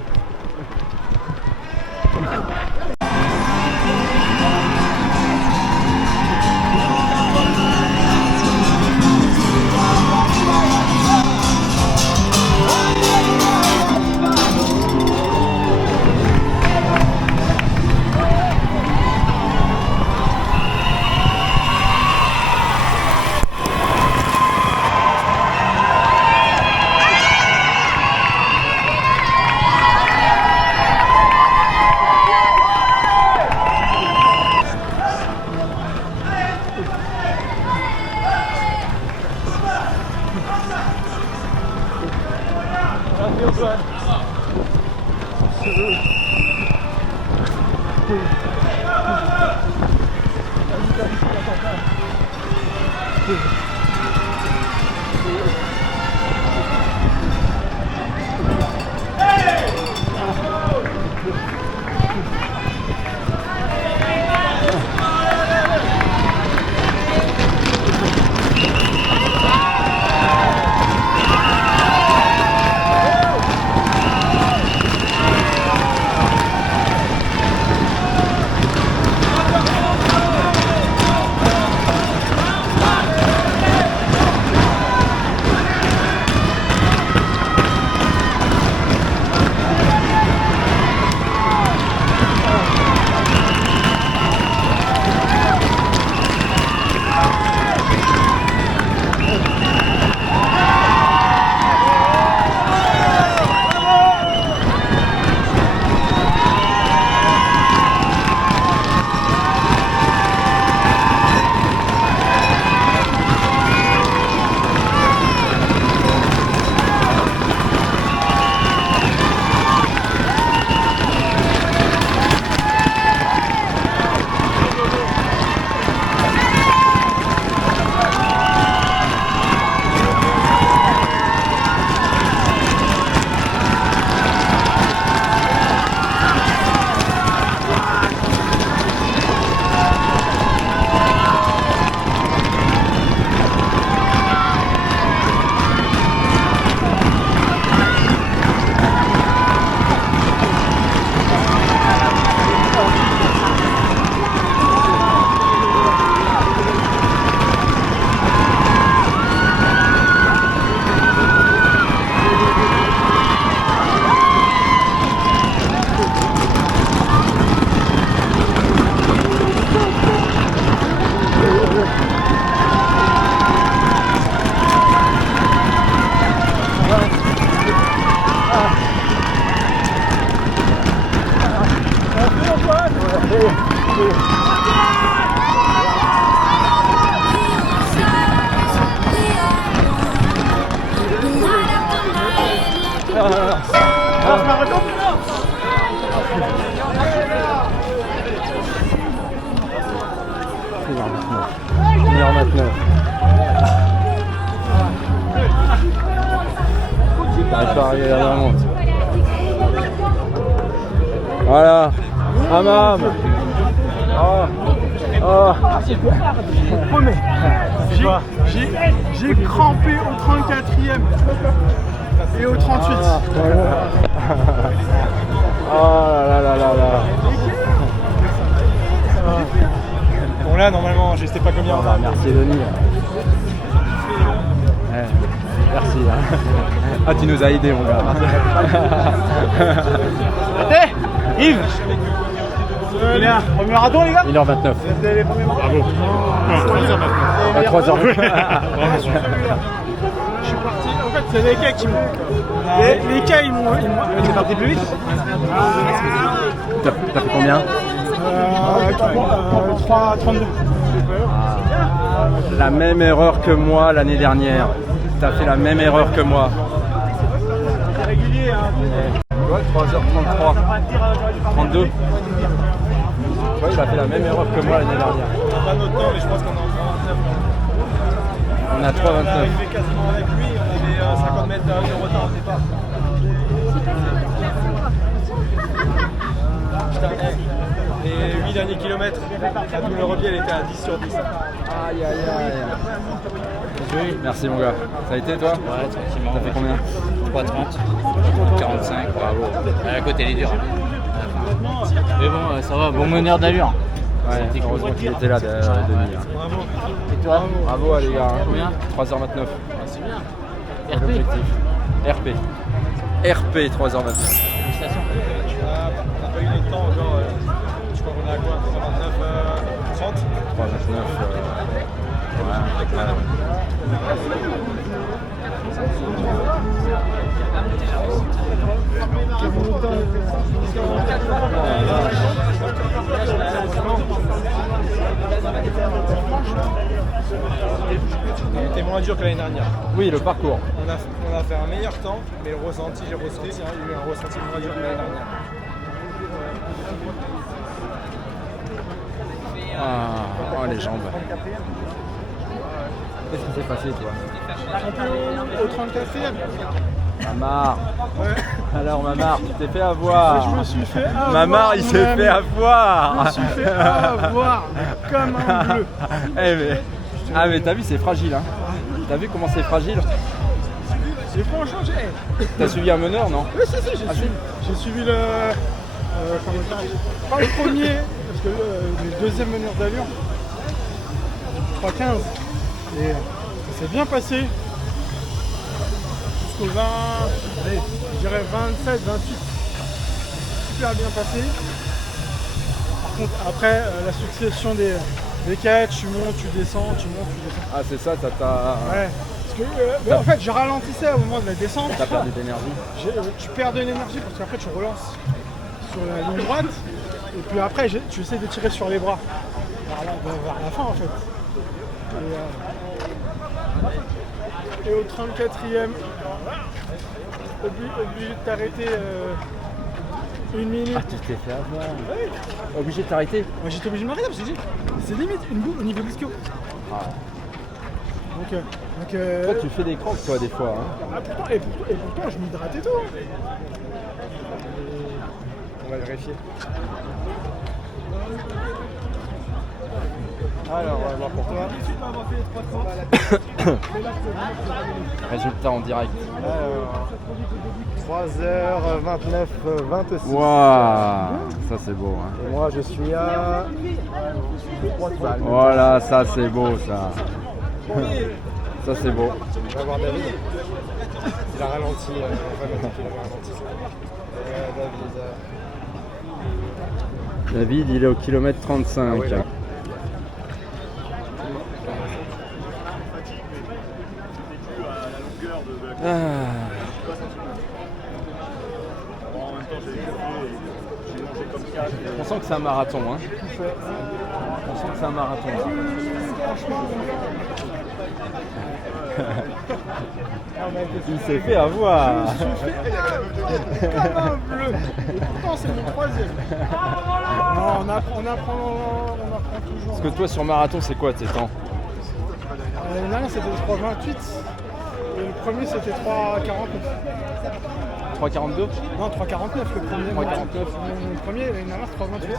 T'arrives pas à arriver à la monte. Voilà. Hamam. J'ai crampé au 34e et au 38. Oh là là là là là. Bon là normalement je sais pas combien on va. Merci Denis. Ouais, merci. Ah tu nous as aidé mon gars. Yves, premier marathon les gars. 1h29. C'était les premiers marathons. Bravo. 3h. Je suis parti, en fait c'est les cas qui m'ont... Les cas ils m'ont... T'es parti plus vite. T'as fait combien 3,32. La même erreur que moi l'année dernière. T'as fait la même erreur que moi. C'est régulier hein. Ouais, 3h33. 32. Tu vois, il a fait la même erreur que moi l'année dernière. On n'a pas notre temps mais je pense qu'on est en 3,29. On a 3,29. On est arrivé quasiment avec lui, on avait 50 mètres de retard au départ. Putain, les 8 derniers kilomètres, la double repied elle était à 10 sur 10. Aïe aïe aïe. Merci mon gars. Ça a été toi? Ouais, tranquillement. T'as fait combien? 3,30. 45, bravo. À côté, elle est dure. Mais bon, ça va, bon meneur d'allure. Ouais, heureusement qu'il était là, Denis. Bravo. Et toi? Bravo les gars. Combien? 3h29. C'est bien. L'objectif. RP. RP 3h29. Félicitations. On n'a pas eu notre temps encore. Je crois qu'on est à quoi? 3,29, 30 3,29. C'était moins dur que l'année dernière. Oui, le parcours. On a fait un meilleur temps, mais le ressenti, j'ai ressenti, il y a eu un ressenti moins dur que l'année dernière. Ah, oh les jambes. Qu'est-ce qui s'est passé toi? Au 34e. Mamar. Ouais. Alors Mamar, tu t'es fait avoir. Je me suis fait avoir. Mamar, il s'est fait avoir. Je me suis fait avoir comme un bleu. Ah mais t'as vu, c'est fragile hein. T'as vu comment c'est fragile? C'est franchement, T'as suivi un meneur non? Oui, si, j'ai suivi le... pas le premier, parce que le deuxième meneur d'allure, 3,15. Et ça s'est bien passé. Jusqu'au 20, allez, je dirais 27, 28. Super bien passé. Par contre, après, la succession des quêtes, tu montes, tu descends, tu montes, tu descends. Ah c'est ça, ça t'a... Ouais. Parce que, en fait, je ralentissais au moment de la descente. T'as perdu d'énergie. Tu perds de l'énergie parce qu'après tu relances sur la ligne droite. Et puis après, tu essaies de tirer sur les bras. Vers la fin en fait. Et au 34e, obligé de t'arrêter une minute. Ah tu t'es fait avoir. Ouais. Obligé de t'arrêter? Moi j'étais obligé de m'arrêter parce que c'est limite une boule au niveau de l'ischio. Ah. Donc, toi tu fais des crampes toi des fois hein. Ah, et pourtant je m'hydrate et tout hein. On va vérifier. Alors, on va voir pour toi. Résultat en direct. Alors, 3h29, 26. Waouh, ça c'est beau. Hein. Et moi je suis à... Voilà, ça c'est beau ça. Ça c'est beau. On va voir David. Il a ralenti. David, il est au kilomètre 35. Ah, ouais, On sent que que c'est un marathon. Hein. On sent que c'est un marathon. Là. Il s'est fait avoir. Pourtant, c'est mon troisième. Non, on apprend toujours. Parce que toi, sur marathon, c'est quoi tes temps? L'année dernière, c'était 3,28. Et le premier, c'était 3,49. 3,42? Non, 3,49 le premier. 3,49. Le premier, l'année dernière, 3,28.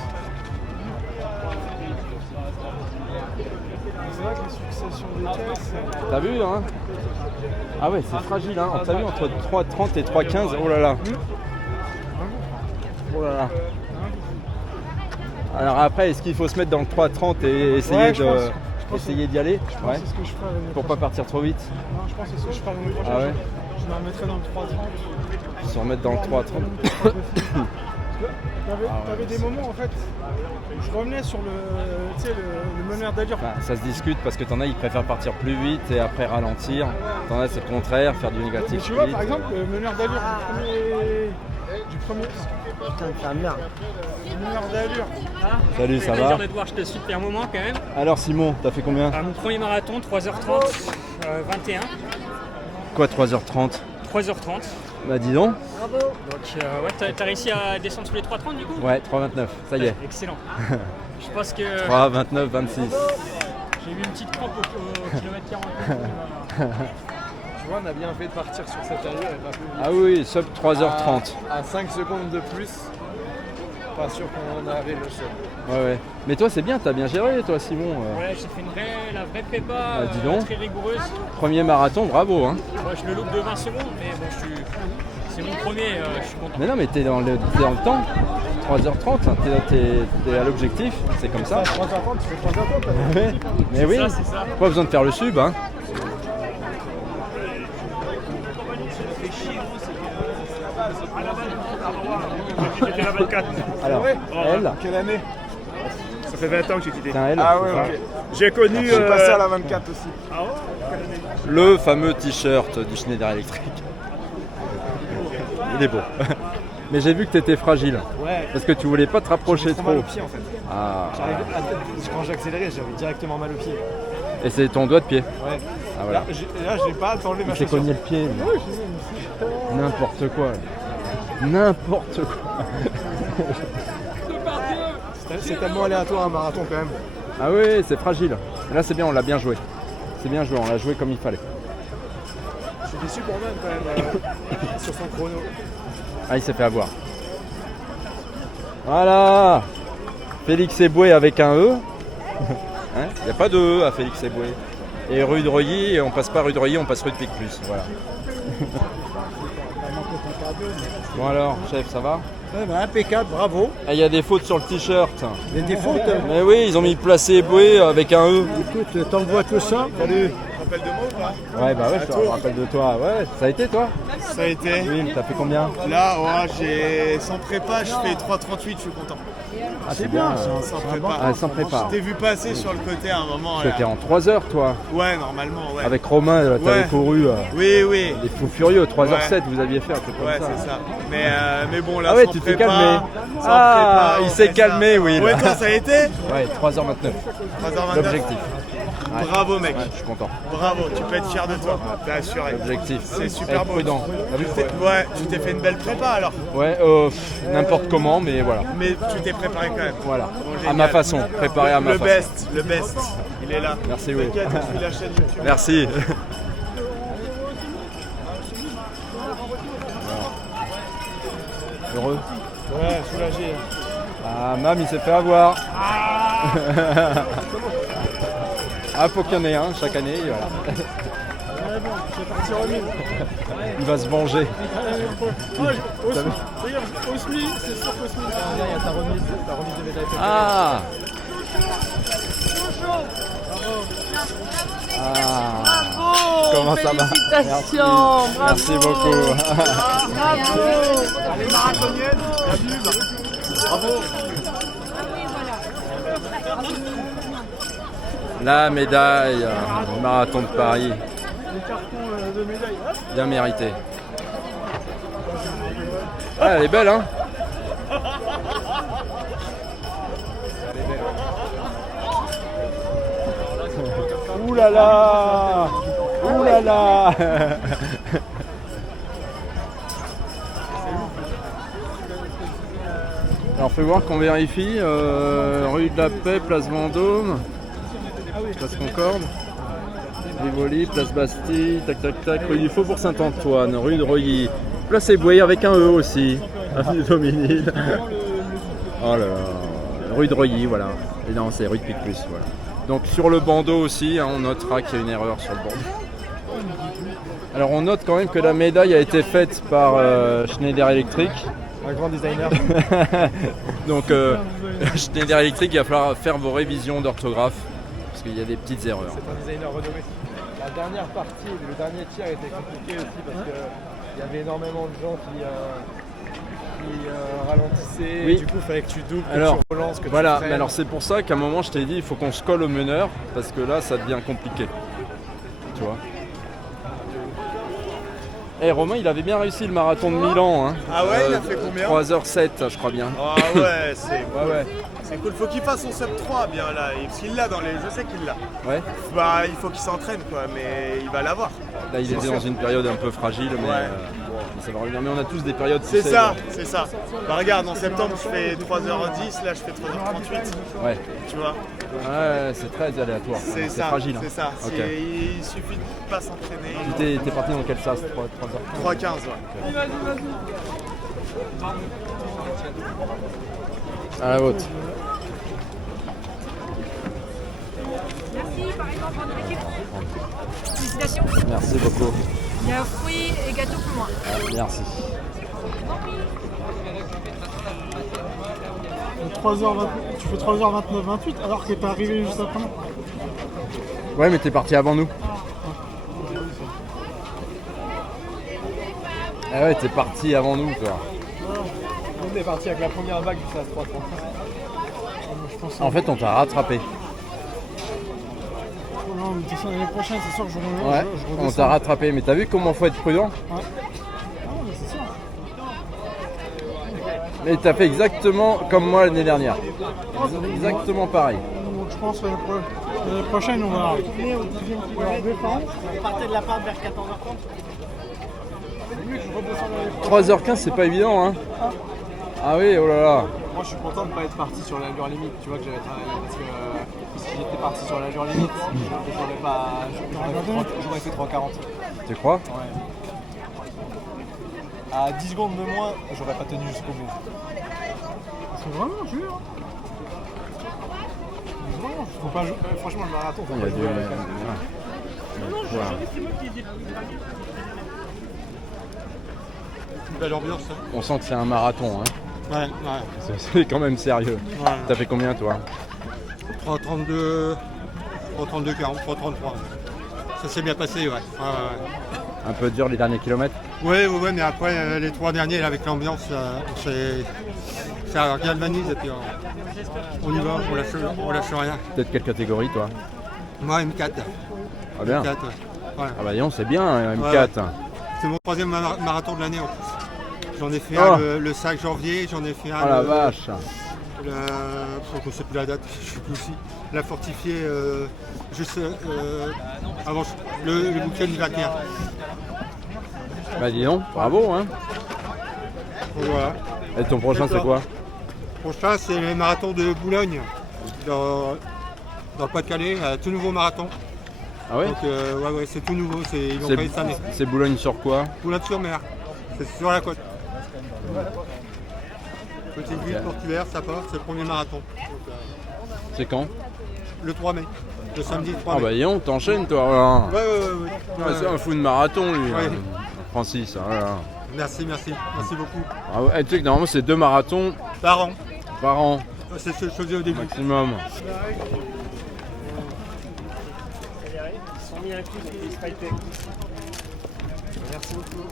C'est vrai que les successions des caisses. T'as vu, hein? Ah ouais, c'est fragile, hein? T'as vu, entre 3,30 et 3,15, oh là là. Oh là là. Alors après, est-ce qu'il faut se mettre dans le 3,30 et essayer essayer d'y aller? Je pense que c'est ce que je ferai l'année Pour pas partir trop vite? Non, je pense que c'est ce que je ferai l'année prochaine. Ah ouais? Je me remettrai dans le 3,30. Se remettre dans le 3,30. T'avais des moments en fait, je revenais sur le meneur d'allure. Enfin, ça se discute parce que t'en as, ils préfèrent partir plus vite et après ralentir. T'en as, c'est le contraire, faire du négatif. Mais tu vois, par exemple, le meneur d'allure du premier. Putain, c'est un merde. Le meneur d'allure. Salut, ça va? plaisir de te voir, je te suis depuis un moment quand même. Alors Simon, t'as fait combien? Mon premier marathon, 3h30, 21. Quoi, 3h30? 3h30. Bah dis donc. Bravo. Donc ouais, t'as réussi à descendre sous les 3h30 du coup? Ouais, 3h29, ça y est. Excellent. Je pense que... 3h29, 26. J'ai eu une petite crampe au kilomètre 40. Tu vois, on a bien fait de partir sur cette allure et pas plus vite. Ah oui, sub 3h30. À 5 secondes de plus, pas sûr qu'on avait le seul. Ouais. Mais toi, c'est bien, t'as bien géré, toi, Simon. Ouais, j'ai fait la vraie prépa, dis donc. très rigoureuse. Premier marathon, bravo. Hein. Ouais, je le loupe de 20 secondes, mais bon, c'est mon premier, je suis content. Mais non, mais t'es dans le temps. 3h30, hein, t'es à l'objectif, c'est comme ça. 3h30, tu fais 3h30. Ouais. Mais oui, c'est ça. pas besoin de faire le sub. Hein. J'étais la 24. Alors, elle, quelle année? Ça fait 20 ans que j'ai quitté. c'est un L. Ah ouais, c'est ça. ok. J'ai connu. J'ai passé à la 24 aussi. Ah ouais? Quelle année? Le fameux t-shirt du Schneider Electric. Il est beau. Mais j'ai vu que t'étais fragile. Ouais. Parce que tu voulais pas te rapprocher Trop mal trop. au pied en fait. Ah. Quand j'accélérais, j'avais directement mal au pied. Et c'est ton doigt de pied. Ouais. Ah voilà. Là, j'ai pas enlevé ma Il s'est chaussure. cogné le pied. lui. Ouais, j'ai mis N'importe quoi. N'importe quoi. C'est tellement aléatoire un marathon quand même. Ah oui, c'est fragile. Là, c'est bien, on l'a bien joué. C'est bien joué, on l'a joué comme il fallait. Je suis déçu pour Man quand même sur son chrono. Ah, il s'est fait avoir. Voilà. Félix Eboué avec un E. Il n'y a pas de E à Félix Eboué. Et rue de Reuilly, et on passe pas rue de Reuilly, on passe rue de Pic Plus. Voilà. Bon alors, chef, ça va? Ouais, bah, impeccable, bravo. Ah, il y a des fautes sur le t-shirt. Il y a des fautes. Mais oui, ils ont mis placé Eboué avec un E. Écoute, t'envoies tout ça. Salut. Tu te rappelles de moi ou pas? Ouais, bah ouais, je me rappelle de toi. Ouais, ça a été toi? Ça a été. Oui, mais t'as fait combien? Là, ouais, j'ai sans prépa, je fais 3,38, je suis content. Ah, c'est bien. Sans prépa. Ah, sans prépa. Je t'ai vu passer sur le côté à un moment. Tu Là. étais en 3 heures, toi. Ouais, normalement, ouais. Avec Romain, là, t'avais Ouais. couru. Oui. Des fous furieux, 3h07, Ouais. vous aviez fait un truc comme Ouais, ça. c'est ça. Mais bon, là, Ah ouais, sans tu t'es prépa, calmé. sans Ah, prépa, il on s'est fait calmé, ça. oui. Ouais, toi, ça a été? Ouais, 3h29. 3h29. L'objectif. Ouais. Bravo, mec. Ouais, je suis content. Bravo, tu peux être fier de toi. T'es assuré. L'objectif. C'est super Être beau. prudent. T'as vu? Ouais, tu t'es fait une belle prépa alors. Ouais, n'importe comment, mais voilà. Mais tu t'es préparé quand même. Voilà. Bon, À génial. ma façon, préparé à ma Le façon. best, il est là. Merci, oui. T'inquiète, on suit la chaîne YouTube. Merci. Heureux? Ouais, soulagé. Ah, Mam, il s'est fait avoir. Ah, faut qu'il y en ait un chaque année. Voilà. Ouais, bon, c'est parti remis. Il va se venger. Regarde, Osmi, c'est sûr qu'Osmi. Il y a ta remise de médaille. Ah. Ah. Comment ça va? Félicitations, bravo. Merci beaucoup. Bravo. Les marathoniennes, bienvenue. Bravo. La médaille du marathon de Paris. Les cartons de médaille. Bien mérité. Ah, elle est belle, hein? là là. Ouh là là. Alors fais voir qu'on vérifie. Rue de la Paix, place Vendôme, place Concorde, Rivoli, place Bastille, tac tac tac, rue du Faubourg Saint-Antoine, rue de Reuilly, place Éboué avec un E aussi, avenue Dominil. Oh là là, rue de Reuilly, voilà. Et non, c'est rue de Picpus, voilà. Donc sur le bandeau aussi, hein, on notera qu'il y a une erreur sur le bandeau. Alors on note quand même que la médaille a été faite par Schneider Electric. Un grand designer. Donc Schneider Electric, il va falloir faire vos révisions d'orthographe parce qu'il y a des petites erreurs. C'est un designer renommé. La dernière partie, le dernier tir était compliqué aussi parce qu'il y avait énormément de gens qui ralentissaient. Oui. Et du coup, il fallait que tu doubles, que Alors, tu relances, que voilà, tu freines. mais alors c'est pour ça qu'à un moment je t'ai dit il faut qu'on se colle au meneur parce que là ça devient compliqué. Tu vois. Eh Romain, il avait bien réussi le marathon de Milan. Hein. Ah ouais, il a fait combien 3h07, je crois bien. Ah ouais, c'est cool. Ouais. C'est cool. Faut qu'il fasse son sub 3 bien là. Parce qu'il l'a dans les. Je sais qu'il l'a. Ouais. Bah, il faut qu'il s'entraîne quoi, mais il va l'avoir. Là, il était dans une période un peu fragile, mais Ouais. ça va revenir. Mais on a tous des périodes. C'est tu sais, ça, c'est ça. Bah regarde, en septembre je fais 3h10, là je fais 3h38. Ouais. Tu vois. Ouais, c'est très aléatoire. C'est ça, fragile. c'est ça. Ok. Il suffit de pas s'entraîner. T'es parti dans quel sas 3h? 3h15, ouais. À la vôtre. Merci, par exemple, en équipe. Félicitations. Merci beaucoup. Il y a fruits et gâteaux pour moi. Ah, merci. Tu fais 3h29-28 alors que t'es arrivé juste après moi. Ouais, mais t'es parti avant nous. Ah ouais, t'es parti avant nous, toi. On est parti avec la première vague du SAS 335. En fait, on t'a rattrapé. Non, mais de toute façon, l'année prochaine, c'est sûr que je Ouais, on t'a rattrapé. Mais t'as vu comment faut être prudent? Ouais. Ah, mais c'est sûr. Mais t'as fait exactement comme moi l'année dernière. Exactement pareil. Donc je pense que l'année prochaine, on va défendre. On partait de la part vers 14h30. 3h15, c'est pas évident, hein. Ah oui, oh là là. Moi je suis content de ne pas être parti sur l'allure limite, tu vois que j'avais travaillé parce que si j'étais parti sur l'allure limite, j'aurais fait 3,40. Tu crois? Ouais. À 10 secondes de moins, j'aurais pas tenu jusqu'au bout. C'est vraiment dur. Faut pas jouer. Franchement, le marathon, faut pas jouer avec Voilà. Une belle ambiance. Hein. On sent que c'est un marathon, hein. Ouais. C'est quand même sérieux. Ouais. T'as fait combien, toi? 3,32, 40, 3,33. Ça s'est bien passé, ouais. Un peu dur les derniers kilomètres? Ouais, mais après les 3 derniers, là, avec l'ambiance, ça galvanise et puis on y va, on lâche rien. Peut-être quelle catégorie, toi? Moi, M4. Ah bien. M4, ouais. Ouais. Ah bah disons, c'est bien, M4. Ouais. C'est mon 3e marathon de l'année en plus. J'en ai fait un le 5 janvier, j'en ai fait un. Oh la vache! Je ne sais plus la date, je suis plus aussi. La fortifiée juste avant le week-end du 21. Bah dis donc, bravo, hein. Voilà. Et ton prochain, c'est quoi? Prochain, c'est le marathon de Boulogne, dans le Pas-de-Calais, un tout nouveau marathon. Ah ouais? Donc ouais, c'est tout nouveau, ils l'ont fait cette année. C'est Boulogne sur quoi? Boulogne-sur-Mer, c'est sur la côte. Petite ville portuaire, ça part, c'est le premier marathon. C'est quand? Le 3 mai, le samedi 3 mai. Ah bah dis donc, t'enchaînes toi, voilà. Ouais. C'est un fou de marathon lui, Ouais. Francis. Voilà. Merci beaucoup. Ah ouais, tu sais que normalement c'est 2 marathons par an. C'est ce que je faisais au début. Maximum. Ils sont mis un coup sur les Spytech. Merci beaucoup.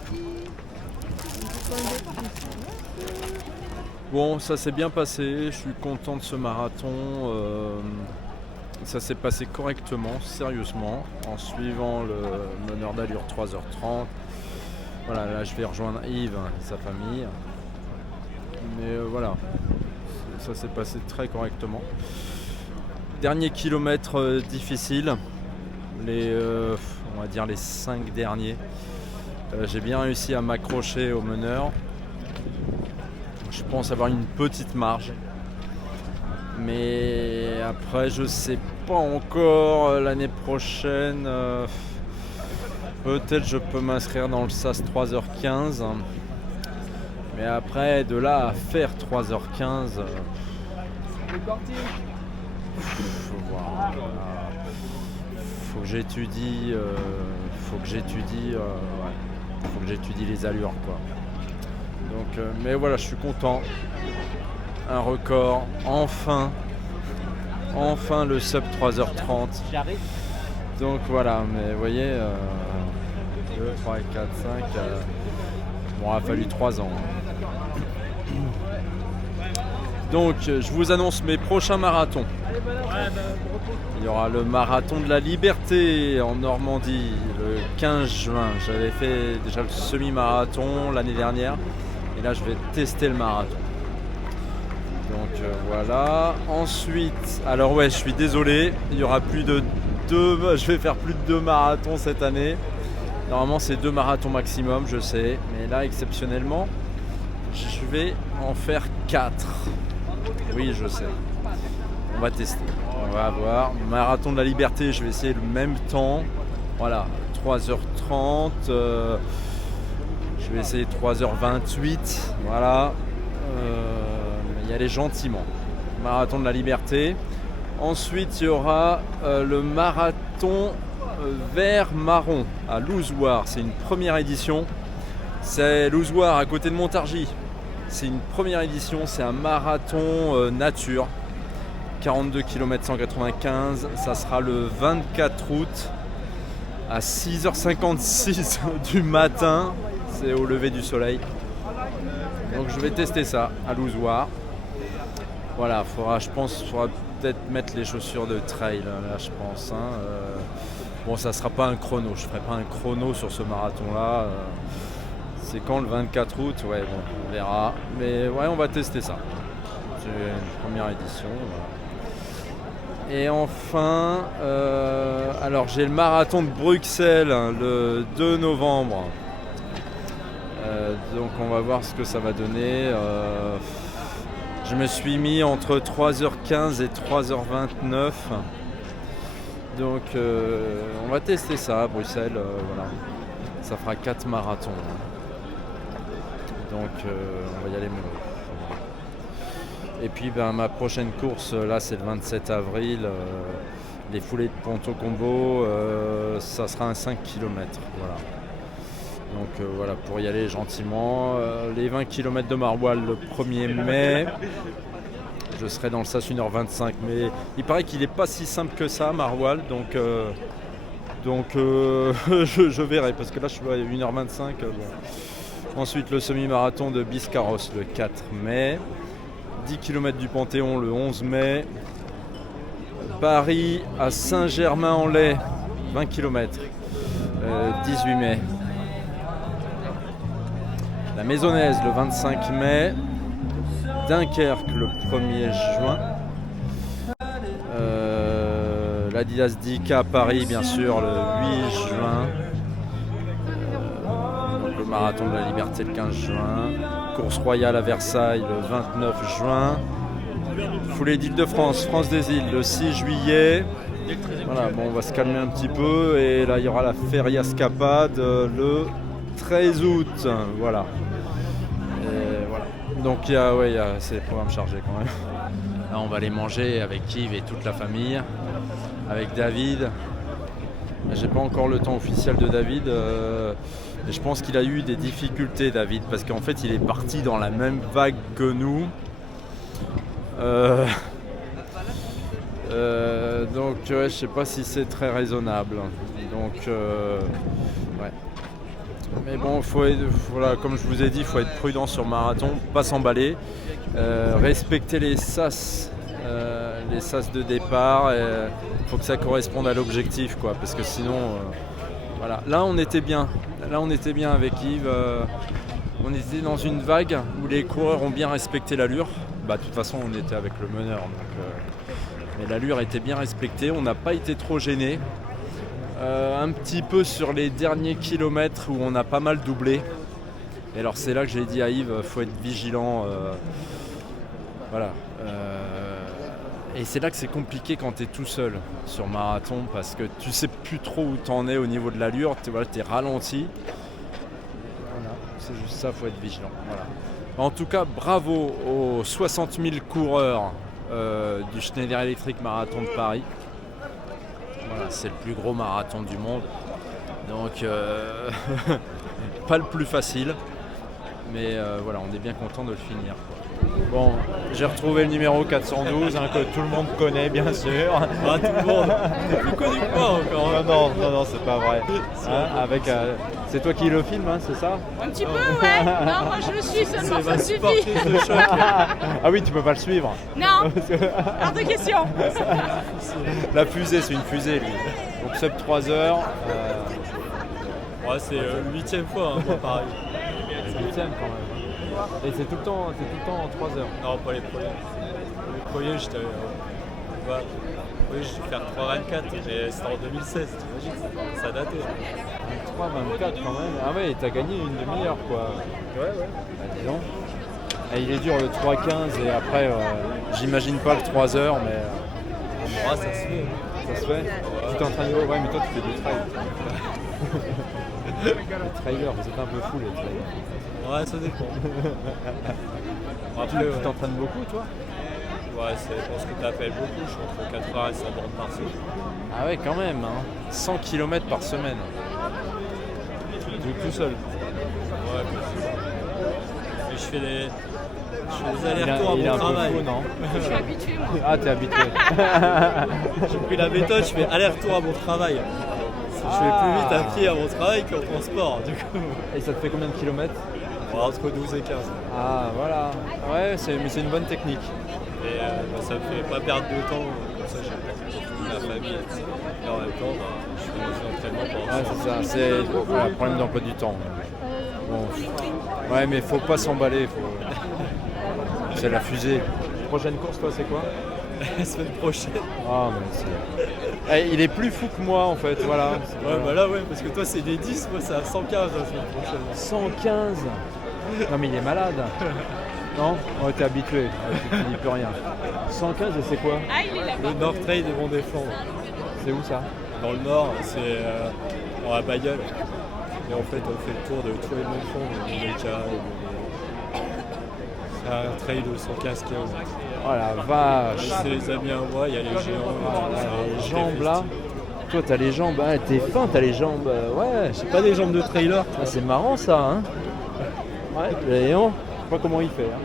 Bon, ça s'est bien passé, je suis content de ce marathon. Ça s'est passé correctement, sérieusement, en suivant le meneur d'allure 3h30. Voilà, là je vais rejoindre Yves et sa famille. Mais voilà, ça s'est passé très correctement. Dernier kilomètre difficile. on va dire les 5 derniers. J'ai bien réussi à m'accrocher au meneur. Je pense avoir une petite marge. Mais après, je sais pas encore. L'année prochaine, peut-être je peux m'inscrire dans le SAS 3h15. Mais après, de là à faire 3h15, faut voir. Faut que j'étudie. Faut que j'étudie les allures, quoi. Donc, mais voilà, je suis content. Un record, enfin le sub 3h30. Donc voilà, mais vous voyez, 2, 3, 4, 5, bon, il a fallu 3 ans. Donc je vous annonce mes prochains marathons. Il y aura le marathon de la Liberté en Normandie le 15 juin. J'avais fait déjà le semi-marathon l'année dernière et là je vais tester le marathon. Donc voilà. Ensuite, alors ouais, je suis désolé, il y aura plus de 2, je vais faire plus de 2 marathons cette année. Normalement c'est 2 marathons maximum, je sais, mais là exceptionnellement, je vais en faire 4. Oui, je sais. On va tester. On va voir. Marathon de la Liberté, je vais essayer le même temps. Voilà, 3h30. Je vais essayer 3h28. Voilà. Y aller gentiment. Marathon de la Liberté. Ensuite, il y aura le marathon vert marron à Louzouar. C'est une première édition. C'est Louzouar à côté de Montargis. C'est une première édition. C'est un marathon nature. 42 km 195. Ça sera le 24 août à 6h56 du matin. C'est au lever du soleil. Donc je vais tester ça à Louzouar. Voilà, je pense faudra peut-être mettre les chaussures de trail là, je pense. Bon, ça sera pas un chrono, je ferai pas un chrono sur ce marathon-là. C'est quand, le 24 août? Ouais, bon, on verra. Mais ouais, on va tester ça. C'est une première édition. Voilà. Et enfin, alors j'ai le marathon de Bruxelles le 2 novembre. Donc on va voir ce que ça va donner. Je me suis mis entre 3h15 et 3h29. Donc on va tester ça à Bruxelles. Voilà. Ça fera 4 marathons. Donc on va y aller mollo. Et puis ma prochaine course, là c'est le 27 avril. Les foulées de Ponto Combo, ça sera un 5 km. Voilà. Donc voilà, pour y aller gentiment. Les 20 km de Marwal le 1er mai. Je serai dans le SAS 1h25. Mais il paraît qu'il n'est pas si simple que ça, Marwal. Donc je verrai. Parce que là, je suis à 1h25. Bon. Ensuite, le semi-marathon de Biscarrosse le 4 mai. 10 km du Panthéon le 11 mai. Paris à Saint-Germain-en-Laye, 20 km, 18 mai. La Maisonnaise le 25 mai, Dunkerque le 1er juin, l'Adidas Dika à Paris bien sûr le 8 juin, donc le Marathon de la Liberté le 15 juin, Course Royale à Versailles le 29 juin, Foulée d'Île-de-France, France des Îles le 6 juillet. Voilà, bon, on va se calmer un petit peu et là il y aura la Feria Scapade le 13 août. Voilà. Et voilà. Donc c'est des programmes chargés quand même. Là on va aller manger avec Yves et toute la famille, avec David. J'ai pas encore le temps officiel de David. Et je pense qu'il a eu des difficultés, David, parce qu'en fait il est parti dans la même vague que nous. Donc je sais pas si c'est très raisonnable. Donc ouais. Mais bon, voilà, comme je vous ai dit, il faut être prudent sur marathon, pas s'emballer, respecter les sas de départ. Il faut que ça corresponde à l'objectif, quoi, parce que sinon, voilà. Là on était bien avec Yves. On était dans une vague où les coureurs ont bien respecté l'allure. De toute façon, on était avec le meneur, donc, mais l'allure était bien respectée. On n'a pas été trop gênés. Un petit peu sur les derniers kilomètres où on a pas mal doublé. Et alors c'est là que j'ai dit à Yves, faut être vigilant. Voilà. Et c'est là que c'est compliqué quand tu es tout seul sur marathon parce que tu sais plus trop où t'en es au niveau de l'allure, t'es ralenti. Voilà. C'est juste ça, faut être vigilant. Voilà. En tout cas, bravo aux 60 000 coureurs du Schneider Electric Marathon de Paris. Voilà, c'est le plus gros marathon du monde. Donc, pas le plus facile. Mais voilà, on est bien content de le finir, quoi. Bon, j'ai retrouvé le numéro 412, que tout le monde connaît, bien sûr. Ah, tout le monde. Plus connu que moi encore. Non, c'est pas vrai. Avec, c'est toi qui le filme, hein, c'est ça? Un petit peu, ouais. Non, moi je le suis seulement, ça suffit. Ah oui, tu peux pas le suivre. Non, hors de question. La fusée, c'est une fusée, lui. Donc sub 3 heures. Ouais, c'est 8e fois, hein, pour Paris. 8e quand même. Et c'est tout le temps en 3 heures. Non, pas les premiers. Les premiers, j'étais. J'ai dû faire 3,24, mais c'était en 2016, t'imagines, ça datait. 3,24 quand même. Ah ouais, t'as gagné une demi-heure, quoi. Ouais. Bah dis donc. Et il est dur le 3,15 et après, j'imagine pas le 3 heures, mais. Ça se fait. Ça se fait. Ouais. Tu t'es en train de. Ouais, mais toi tu fais du trail. Les trailers, vous êtes un peu fous les trailers. Ouais, ça dépend. Après, tu t'entraînes beaucoup, toi? Ouais, je pense que tu appelles beaucoup, je suis entre 80 et 100 bornes par semaine. Ah ouais, quand même, hein. 100 km par semaine. Tout seul. Ouais, mais je fais des allers-retours à mon travail. Fou, non? Je suis habitué, moi. Ah, t'es habitué. J'ai pris la méthode, je fais aller-retour à mon travail. Je vais plus vite à pied à mon travail qu'en transport, du coup. Et ça te fait combien de kilomètres? Entre 12 et 15. Ah, voilà. Ouais, mais c'est une bonne technique. Et ça me fait pas perdre de temps, comme ça j'ai pas de la famille. Et en même temps, je fais mes entraînements pendant c'est ça, c'est le problème d'emploi du temps. Bon. Ouais, mais faut pas s'emballer. C'est la fusée. Prochaine course, toi, c'est quoi? La semaine prochaine. Ah, mais c'est... il est plus fou que moi, en fait, voilà. Ouais, bah là, ouais, parce que toi, c'est des 10, moi, c'est à 115 la semaine prochaine. 115? Non, mais il est malade. Non? Ouais, t'es habitué, tu dis plus rien. 115, et c'est quoi? Ah, il est là-bas. Le Nord Trail des Monts des Flandres. C'est où ça? Dans le Nord, c'est dans la Bayeule. Et en fait, on fait le tour de tous les monts de Flandre, les Méca, c'est un trail de 115 km. Oh la vache! C'est les amis à moi, il y a les géants. Les jambes là. Toi, t'as les jambes, t'es fin, t'as les jambes. Ouais. J'ai pas des jambes de trailer. Ah, c'est marrant ça, hein? Ouais, Léon, je sais pas comment il fait. Hein.